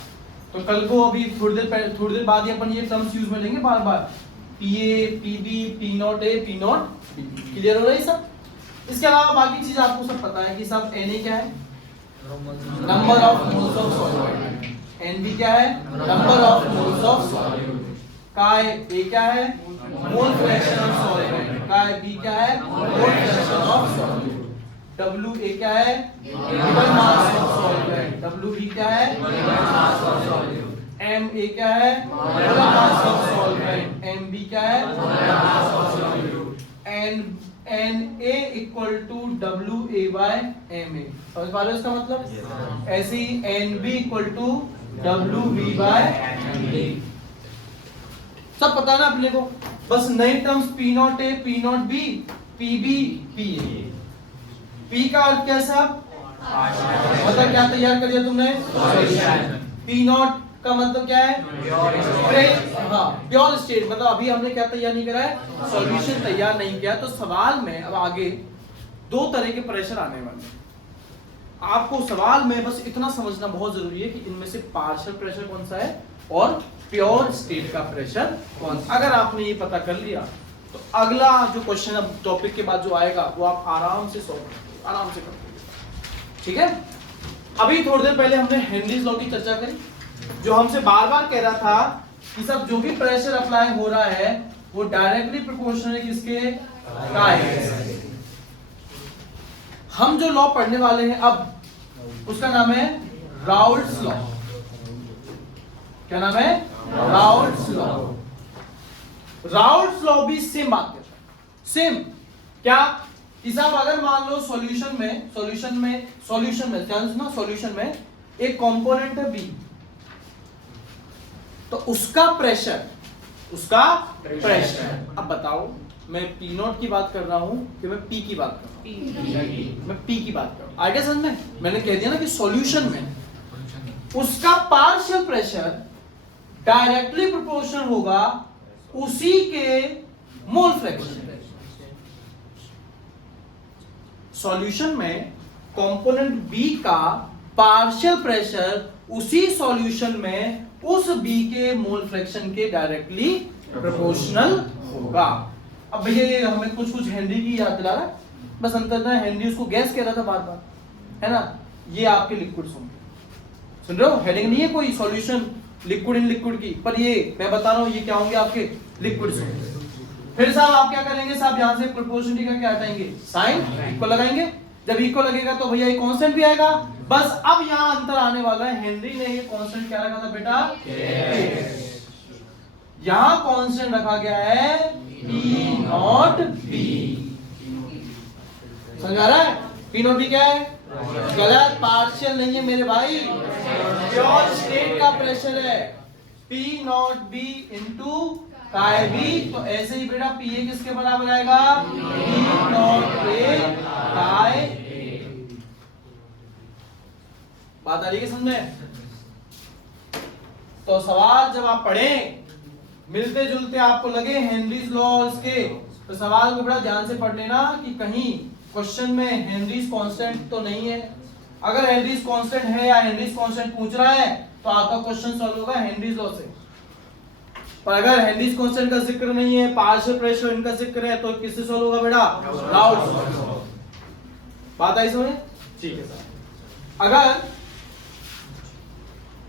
तो कल को अभी थोड़ी देर बाद ही अपन ये टर्म्स यूज में लेंगे बार बार, PA, PB, P0A, P0 B। Clear हो रहा है सब? इसके अलावा बाकी चीज आपको सब पता है कि सब Na क्या है? Number of moles of solvent. Nb क्या है? Number of moles of solvent. Chi A क्या है? Mole fraction of solvent. Chi B क्या है? Mole fraction of solvent. WA क्या है? Mole mass of solvent. WB क्या है? Mole mass of solvent. MA क्या है? Mole mass of solvent. MB क्या है? Mole mass of solvent. Na equal to WA by MA। समझ पा रहे हो इसका मतलब? ऐसे ही NB equal to WB by MB। सब पता है ना अपने को? बस नए terms P0A, P0B, PB, PA। P का अर्थ क्या है साहब? मतलब क्या तैयार कर दिया तुमने? P0 का मतलब क्या है? Pure state. मतलब अभी हमने क्या तैयार नहीं करा है? सॉल्यूशन तैयार नहीं किया। तो सवाल में अब आगे दो तरह के प्रेशर आने वाले हैं। आपको सवाल में बस इतना समझना बहुत जरूरी है कि इनमें से पार्शियल प्रेशर कौन सा है और प्योर स्टेट का प्रेशर कौन सा। अगर आपने ये पता कर लिया तो अगला जो क्वेश्चन अब टॉपिक के बाद जो आएगा वो आप आराम से सॉल्व करोगे, आराम से करोगे। ठीक है? अभी थोड़ी देर पहले हमने हेनरीज लॉ की चर्चा करी, जो हमसे बार बार कह रहा था कि सब जो भी प्रेशर अप्लाई हो रहा है वो डायरेक्टली प्रोपोर्शनल है किसके? काय। हम जो लॉ पढ़ने वाले हैं अब उसका नाम है राउल्ट्स लॉ। क्या नाम है? Raoult's law. राउल्ट्स लॉ भी सेम बात करता है। सेम क्या कि साहब अगर मान लो सॉल्यूशन में ध्यान सुना, सॉल्यूशन में एक कंपोनेंट है B, तो उसका प्रेशर अब बताओ मैं P0 की बात कर रहा हूं कि मैं P की बात कर रहा हूं? मैं P की बात कर रहा हूं। आइडिया समझ में? मैंने कह दिया ना कि सॉल्यूशन में उसका पार्शियल प्रेशर डायरेक्टली प्रोपोर्शनल होगा उसी के मोल फ्रैक्शन। सॉल्यूशन में कंपोनेंट B का पार्शियल प्रेशर उसी सॉल्यूशन में उस B के मोल फ्रैक्शन के डायरेक्टली प्रोपोर्शनल होगा। अब भैया ये हमें कुछ हेनरी की याद दिला रहा है, बस अंतर है हेनरी उसको गैस कह रहा था बार बार, है ना? ये आपके लिक्विड सुन रहे हो? हेडिंग नहीं है कोई सॉल्यूशन लिक्विड इन लिक्विड की, पर ये मैं बता रहा हूं ये क्या होंगे आपके लिक्विड होंगे। फिर साहब आप क्या करेंगे साहब, यहां से प्रोपोर्शनलिटी का क्या हटाएंगे? साइन इक्वल लगाएंगे। जब इक्वल लगेगा तो भैया ये कांस्टेंट भी आएगा। बस अब यहां अंतर आने वाला है, हेनरी ने ये कांस्टेंट क्या रखा था बेटा? यहां कांस्टेंट रखा गया है P0B। समझ आ रहा है? P0B क्या है? गलत, पार्शियल नहीं है मेरे भाई, प्योर स्टेट का प्रेशर है P0B इनटू काय B। तो ऐसे ही बेटा PA किसके बराबर आएगा? P0A काय A। बात आ रही है समझ में? तो सवाल जब आप पढ़ें मिलते जुलते आपको लगे हेनरीज लॉ के, तो सवाल को बड़ा ध्यान से पढ़ लेना कि कहीं क्वेश्चन में हेनरीज कांस्टेंट तो नहीं है। अगर हेनरीज कांस्टेंट है या हेनरीज कांस्टेंट पूछ रहा है तो आपका क्वेश्चन सॉल्व होगा हेनरीज लॉ से। पर अगर हेनरीज कांस्टेंट का जिक्र नहीं है, पार्शियल प्रेशर इनका जिक्र है, तो किससे सॉल्व होगा बेटा? Raoult's law. बात आई समझ? ठीक है सर। अगर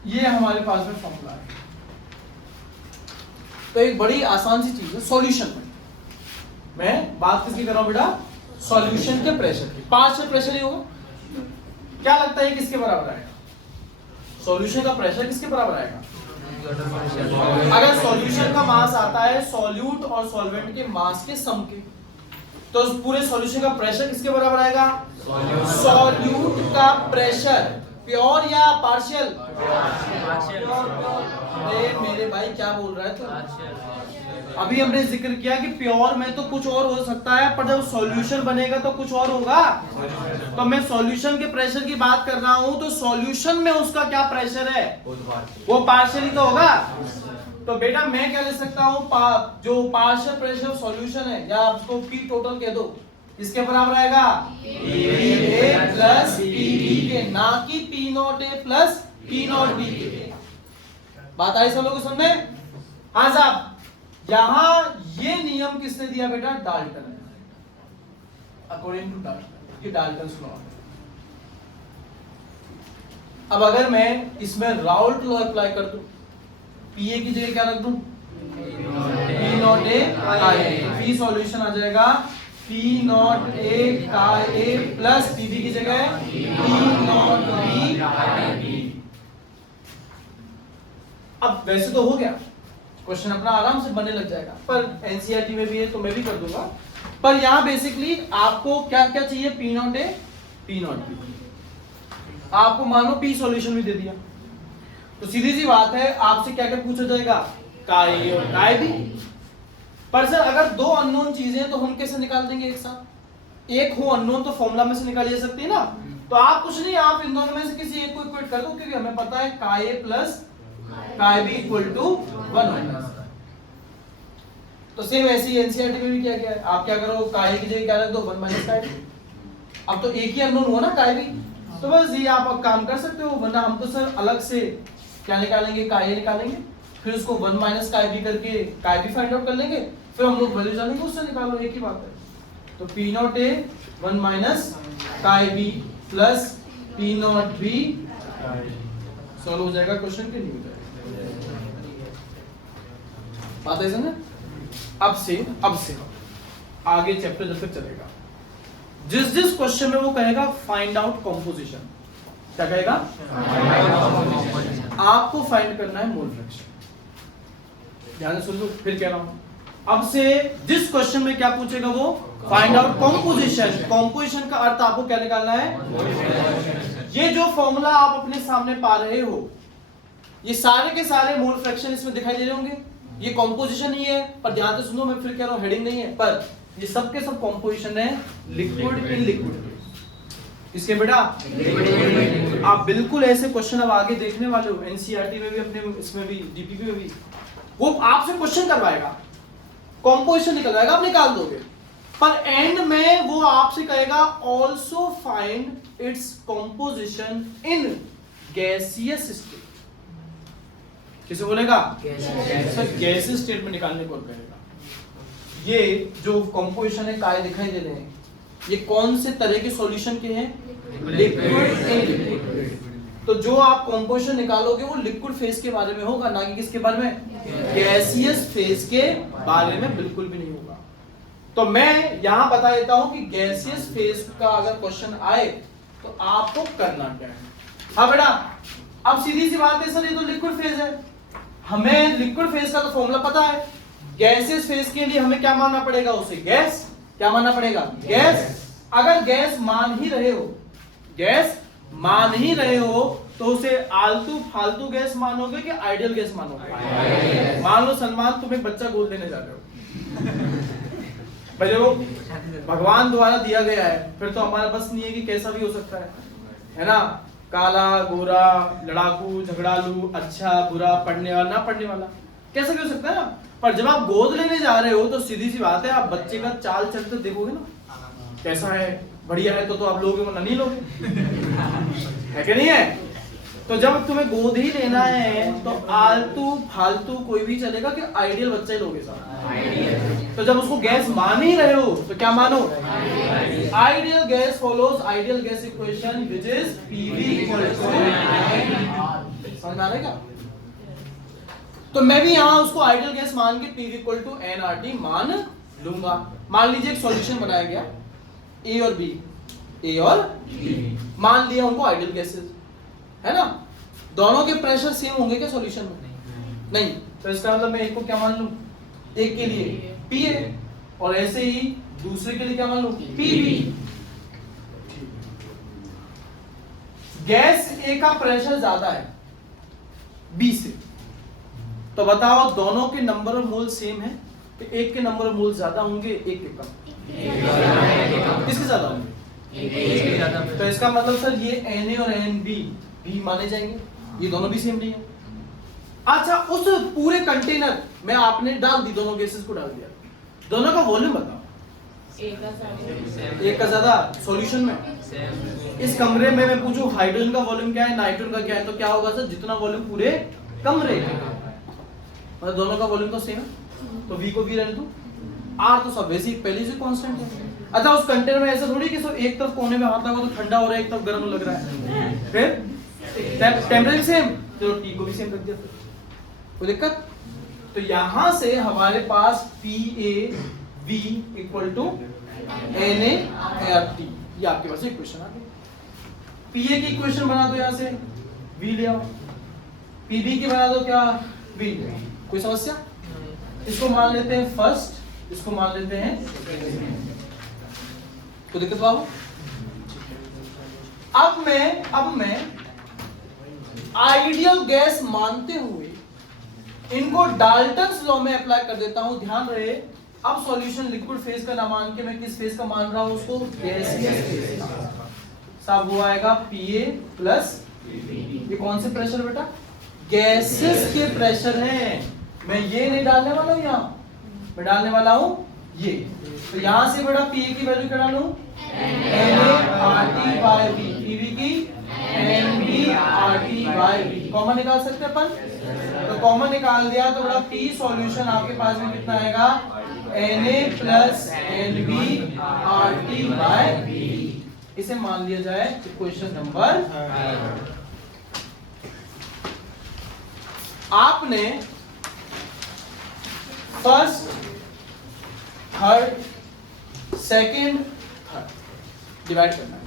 ये हमारे पास में फॉर्मूला है। तो एक बड़ी आसान सी चीज है सॉल्यूशन में। मैं बात किसकी कर रहा हूं बेटा? सॉल्यूशन के प्रेशर की। पार्शियल प्रेशर ही होगा। क्या लगता है किसके बराबर आएगा? सॉल्यूशन का प्रेशर किसके बराबर आएगा? अगर सॉल्यूशन का मास आता है सॉल्यूट और सॉल्वेंट के मास के सम के, तो उस पूरे सॉल्यूशन का प्रेशर किसके बराबर आएगा? सॉल्यूट का प्रेशर। प्योर या पार्शियल? अरे मेरे भाई क्या बोल रहा है तू? अभी हमने जिक्र किया कि प्योर में तो कुछ और हो सकता है, पर जब सॉल्यूशन बनेगा तो कुछ और होगा। तो मैं सॉल्यूशन के प्रेशर की बात कर रहा हूं, तो सॉल्यूशन में उसका क्या प्रेशर है? वो पार्शियल ही तो होगा। तो बेटा मैं क्या ले सकता हूं? जो पार्शियल प्रेशर सॉल्यूशन है, या आप उसको पी टोटल कह दो, इसके बराबर आएगा PA प्लस PB के, ना कि P not A plus P not B के। बात आई सब लोगों को समझ में? हाँ साहब, यहां ये नियम किसने दिया बेटा? डाल्टन ने, अकॉर्डिंग टू डाल्टन। ये डाल्टन लॉ है। अब अगर मैं इसमें राउल्ट लॉ अप्लाई कर दूं, PA की जगह क्या रख दूं? P नॉट A का A। P सॉल्यूशन आ जाएगा P नॉट A का A प्लस PB की जगह P नॉट B का B। अब वैसे तो हो गया, क्वेश्चन अपना आराम से बनने लग जाएगा, पर एनसीईआरटी में भी है तो मैं भी कर दूंगा। पर यहाँ बेसिकली आपको क्या क्या चाहिए? P not A, P not B। आपको मान लो P सॉल्यूशन भी दे दिया, तो सीधी सी बात है आपसे क्या क्या पूछा जाएगा? का A और का B। पर सर अगर दो अननोन चीजें हैं तो हम कैसे निकाल देंगे एक साथ? एक हो अननोन तो फॉर्मूला में से निकाली जा सकती है ना। तो आप कुछ नहीं, आप इन दोनों में से किसी एक को इक्वेट कर दो, क्योंकि हमें पता है का A प्लस का B इक्वल टू 1 माइनस। तो सेम ऐसी एनसीईआरटी में भी क्या क्या है? आप क्या करो? का A की जगह क्या रख दो? 1 माइनस का B। अब तो एक ही अननोन हुआ ना का B, तो बस ये आप अब काम कर सकते हो। वरना हम तो सर अलग से क्या निकालेंगे? का A निकालेंगे, फिर उसको 1 माइनस का B करके का B फाइंड आउट कर लेंगे, फिर हम लोग वैल्यू जानेंगे, उससे निकालो, एक ही बात है। तो P नॉट A 1 माइनस का B plus P not B solve हो जाएगा क्वेश्चन के नहीं हो जाएगा। बात है समझ? अब से आगे चैप्टर जब तक चलेगा, जिस क्वेश्चन में वो कहेगा फाइंड आउट कंपोजिशन, क्या कहेगा? आपको फाइंड करना है मोल फ्रैक्शन। ध्यान से सुन लो, फिर कह रहा हूं। अब से जिस क्वेश्चन में क्या पूछेगा वो फाइंड आउट कंपोजिशन। कंपोजिशन का अर्थ आपको क्या निकालना है? ये जो फॉर्मूला आप अपने सामने पा रहे हो, ये सारे के सारे मोल फ्रैक्शन इसमें दिखाई दे रहे होंगे। ये कंपोजिशन ही है, पर ध्यान से सुनो, मैं फिर कह रहा हूं हेडिंग नहीं है, पर ये सब के सब कंपोजिशन है लिक्विड इन लिक्विड। इसके बेटा आप बिल्कुल ऐसे क्वेश्चन अब आगे देखने वाले हो, एनसीईआरटी में भी, अपने इसमें भी, डीपीपी में भी, वो आपसे क्वेश्चन करवाएगा, कंपोजिशन निकलवाएगा, आप निकाल दोगे, पर एंड में वो आपसे कहेगा also find its composition in gaseous state. किसे बोलेगा? सर गैसियस स्टेट में निकालने को कहेगा। ये जो कंपोजिशन है काय दिखाई दे रहे हैं, ये कौन से तरह के सॉल्यूशन के हैं? Liquid in liquid. तो जो आप कंपोजिशन निकालोगे वो लिक्विड फेज के बारे में होगा, ना कि किसके बारे में? गैसियस फेज के बारे में बिल्कुल भी नहीं होगा। तो मैं यहां बता देता हूं कि गैसियस फेज का अगर क्वेश्चन आए तो आपको करना क्या है। हाँ बेटा, अब सीधी सी बात है सर, ये तो लिक्विड फेज है, हमें लिक्विड फेज का तो फॉर्मूला पता है। गैसियस फेज के लिए हमें क्या मानना पड़ेगा? उसे गैस। क्या मानना पड़ेगा? गैस। अगर गैस मान ही रहे हो, गैस मान ही रहे हो, तो उसे आलतू फालतू गैस मानोगे कि आइडियल गैस मानोगे? मान लो सलमान तुम एक बच्चा गोद लेने जा रहे हो भाई, वो भगवान द्वारा दिया गया है, फिर तो हमारा बस नहीं है कि कैसा भी हो सकता है ना? काला गोरा, लड़ाकू झगड़ालू, अच्छा बुरा, पढ़ने वाला ना पढ़ने वाला, कैसा भी हो सकता है ना। पर जब आप गोद लेने जा रहे हो तो सीधी सी बात है, आप बच्चे का चाल चलते देखोगे ना, कैसा है, बढ़िया है तो आप लोगे वरना नहीं लोगे है कि नहीं है? तो जब तुम्हें गोद ही लेना है तो आलतू फालतू कोई भी चलेगा कि आइडियल बच्चा ही लोगे साहब। तो जब उसको गैस मान ही रहे हो तो क्या मानो? Ideal gas follows ideal gas equation which is PV equal to समझ में आ रहा है क्या? तो मैं भी यहां उसको आइडियल गैस मान के P इक्वल टू nRT मान लूंगा। मान लीजिए एक सॉल्यूशन बनाया गया A और B, A और B, मान लिया उनको आइडियल गैसेस, है ना? दोनों के प्रेशर सेम होंगे क्या सॉल्यूशन में? नहीं। तो इसका मतलब मैं एक को क्या मान लूं? एक के लिए PA और ऐसे ही दूसरे के लिए क्या मान लूं? PB। गैस A का प्रेशर ज्यादा है B से, तो बताओ दोनों के नंबर ऑफ मोल सेम है, तो एक के नंबर ऑफ मोल ज्यादा होंगे, एक के कम। किसके ज्यादा होंगे? तो इसका मतलब सर ये Na और Nb भी माने जाएंगे, ये दोनों भी सेम नहीं है। अच्छा, उस पूरे कंटेनर में आपने डाल दी, दोनों गैसेस को डाल दिया, दोनों का वॉल्यूम बताओ। एक का ज्यादा सॉल्यूशन में। इस कमरे में मैं पूछूं हाइड्रोजन का वॉल्यूम क्या है, नाइट्रोजन का क्या है, तो क्या होगा सर? जितना वॉल्यूम पूरे कमरे का, मतलब दोनों का वॉल्यूम तो सेम है, तो V को V रहने दो। R तो सब वैसे ही पहले से कांस्टेंट है। अच्छा, उस कंटेनर में ऐसा थोड़ी कि सब एक तरफ कोने में हाथ लगा तो ठंडा हो रहा है, एक तरफ गर्म लग रहा है, फिर टेम्परेचर सेम, चलो T को भी सेम रख दिया, कोई दिक्कत? तो यहां से हमारे पास PAV इक्वल टू NaRT, ये आपके पास इक्वेशन आ गई। PA की इक्वेशन बना दो, यहां से V ले आओ, PB की बना दो क्या? V ले आओ। कोई समस्या? इसको मान लेते हैं फर्स्ट, इसको मान लेते हैं सेकंड। कोई दिक्कत बाबू? अब मैं आइडियल गैस मानते हुए इनको डाल्टन्स लॉ में अप्लाई कर देता हूं। ध्यान रहे, अब सॉल्यूशन लिक्विड फेज का ना मान के मैं किस फेज का मान रहा हूं? उसको गैसियस फेज। सब वो आएगा PA प्लस, ये कौन से प्रेशर बेटा? गैसेस के प्रेशर हैं। मैं ये नहीं डालने वाला हूं यहां, मैं डालने वाला हूं ये। तो यहां से बेटा PA की वैल्यू क्या डालूं? NaRT/V, PB की NbRT/V। कॉमन निकाल सकते हैं अपन, तो कॉमन निकाल दिया तो बड़ा P सॉल्यूशन आपके पास में कितना आएगा? Na plus NbRT/V। इसे मान लिया जाए इक्वेशन नंबर। आपने first, third, second, third divide करना है,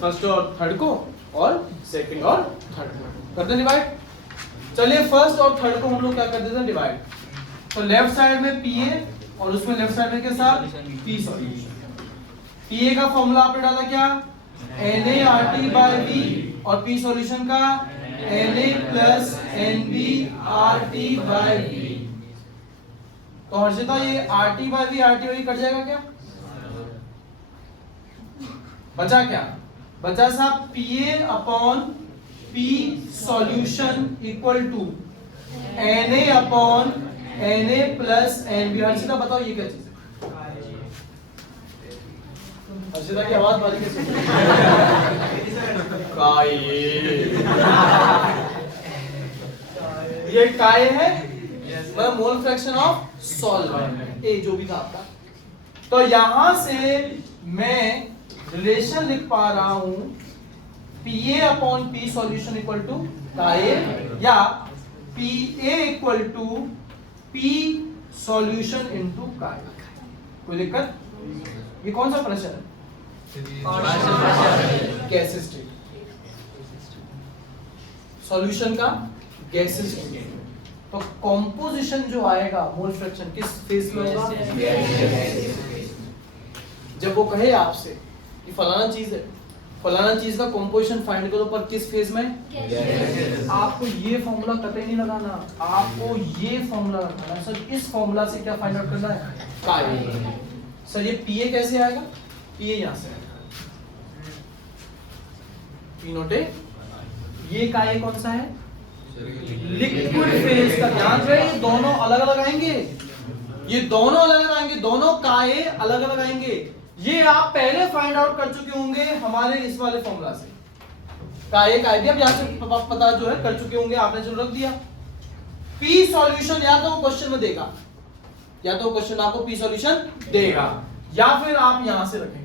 फर्स्ट और थर्ड को और सेकंड और थर्ड को कर दे डिवाइड। चलिए फर्स्ट और थर्ड को हम लोग क्या कर देते हैं? डिवाइड। तो लेफ्ट साइड में PA और उसमें लेफ्ट साइड में के साथ P सॉल्यूशन। PA का फॉर्मूला आपने डाला क्या? NaRT/V और P सॉल्यूशन का Na प्लस NbRT/V। तो हर्षिता ये RT/V कट जाएगा क्या? बचा क्या? बचा साहब PA upon P solution equal to Na upon Na plus Nb। Harshita बताओ ये क्या चीज है? हर्षिता की आवाज बारी कैसे? ये काय है, मतलब मोल फ्रैक्शन ऑफ सॉल्वेंट, ए जो भी था आपका। तो यहां से मैं रिलेशन लिख पा रहा हूं PA upon P solution equal to chi, या PA equal to P solution into chi. कोई दिक्कत? ये कौन सा प्रेशर है? गैसेस स्टेट, सॉल्यूशन का गैसेस स्टेट। तो कॉम्पोजिशन जो आएगा मोल फ्रैक्शन किस फेज में होगा? जब वो कहे आपसे कि फलाना चीज है, फलाना चीज का कॉम्पोजिशन फाइंड करो, पर किस फेज में? आपको ये फॉर्मूला कतई नहीं लगाना, आपको ये फॉर्मूला लगाना है। सर इस फॉर्मूला से क्या फाइंड आउट करना है? काय। सर ये PA कैसे आएगा? PA यहां से आएगा, P नोट ए। ये काय कौन सा है? लिक्विड फेज का। ध्यान रहे, ये दोनों अलग अलग आएंगे, ये दोनों अलग अलग आएंगे, दोनों काये अलग अलग आएंगे। ये आप पहले फाइंड आउट कर चुके होंगे हमारे इस वाले फॉर्मूला से। काये काय भी अब यहां से पता जो है कर चुके होंगे, आपने जो रख दिया। P सॉल्यूशन या तो क्वेश्चन में देगा, या तो क्वेश्चन आपको P सॉल्यूशन देगा, या फिर आप यहां से रखेंगे।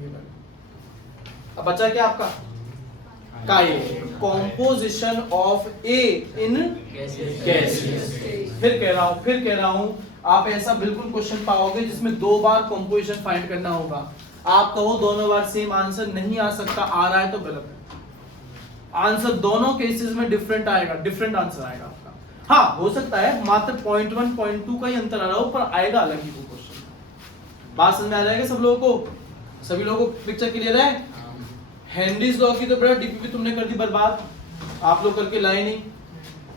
अब बचा क्या आपका? काये। Composition of A in gases. फिर कह रहा हूं आप ऐसा बिल्कुल क्वेश्चन पाओगे जिसमें 2 बार कॉम्पोजिशन फाइंड करना होगा। आप कहो दोनों बार सेम आंसर नहीं आ सकता, आ रहा है तो गलत है। आंसर दोनों केसेस में डिफरेंट आएगा, डिफरेंट आंसर आएगा आपका। हाँ हो सकता है मात्र 0.1 0.2 का ही अंतर आ रहा हो, पर आएगा अलग ही वो क्वेश्चन। बात समझ में आ जाएगा सब लोगों को? सभी लोगों को पिक्चर क्लियर है? हेनरीज लॉ की तो बड़ा डीपीपी तुमने कर दी बर्बाद, आप लोग करके लाए नहीं।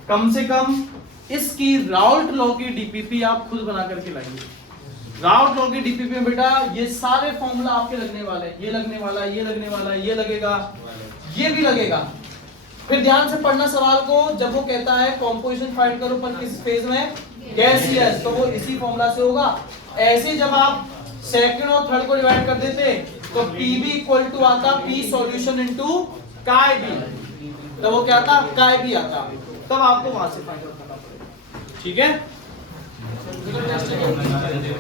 कम से कम इसकी राउल्ट लॉ की डीपीपी आप खुद बना करके लाइए। राउल्ट लॉ की डीपीपी में बेटा ये सारे फॉर्मूला आपके लगने वाले हैं, ये लगने वाला है, ये लगने वाला है, ये लगेगा, ये भी लगेगा। फिर ध्यान से पढ़ना सवाल को, जब वो कहता है कॉम्पोजिशन फाइंड करो पर किस फेज में, गैसियस, तो वो इसी फॉर्मूला से होगा। ऐसे जब आप सेकंड और थर्ड को डिवाइड कर देते तो Pb इक्वल टू आता P सॉल्यूशन इनटू काय बी, तो वो क्या आता, काय बी आता। तब आपको वहां से फाइंड आउट करना पड़ेगा, ठीक है।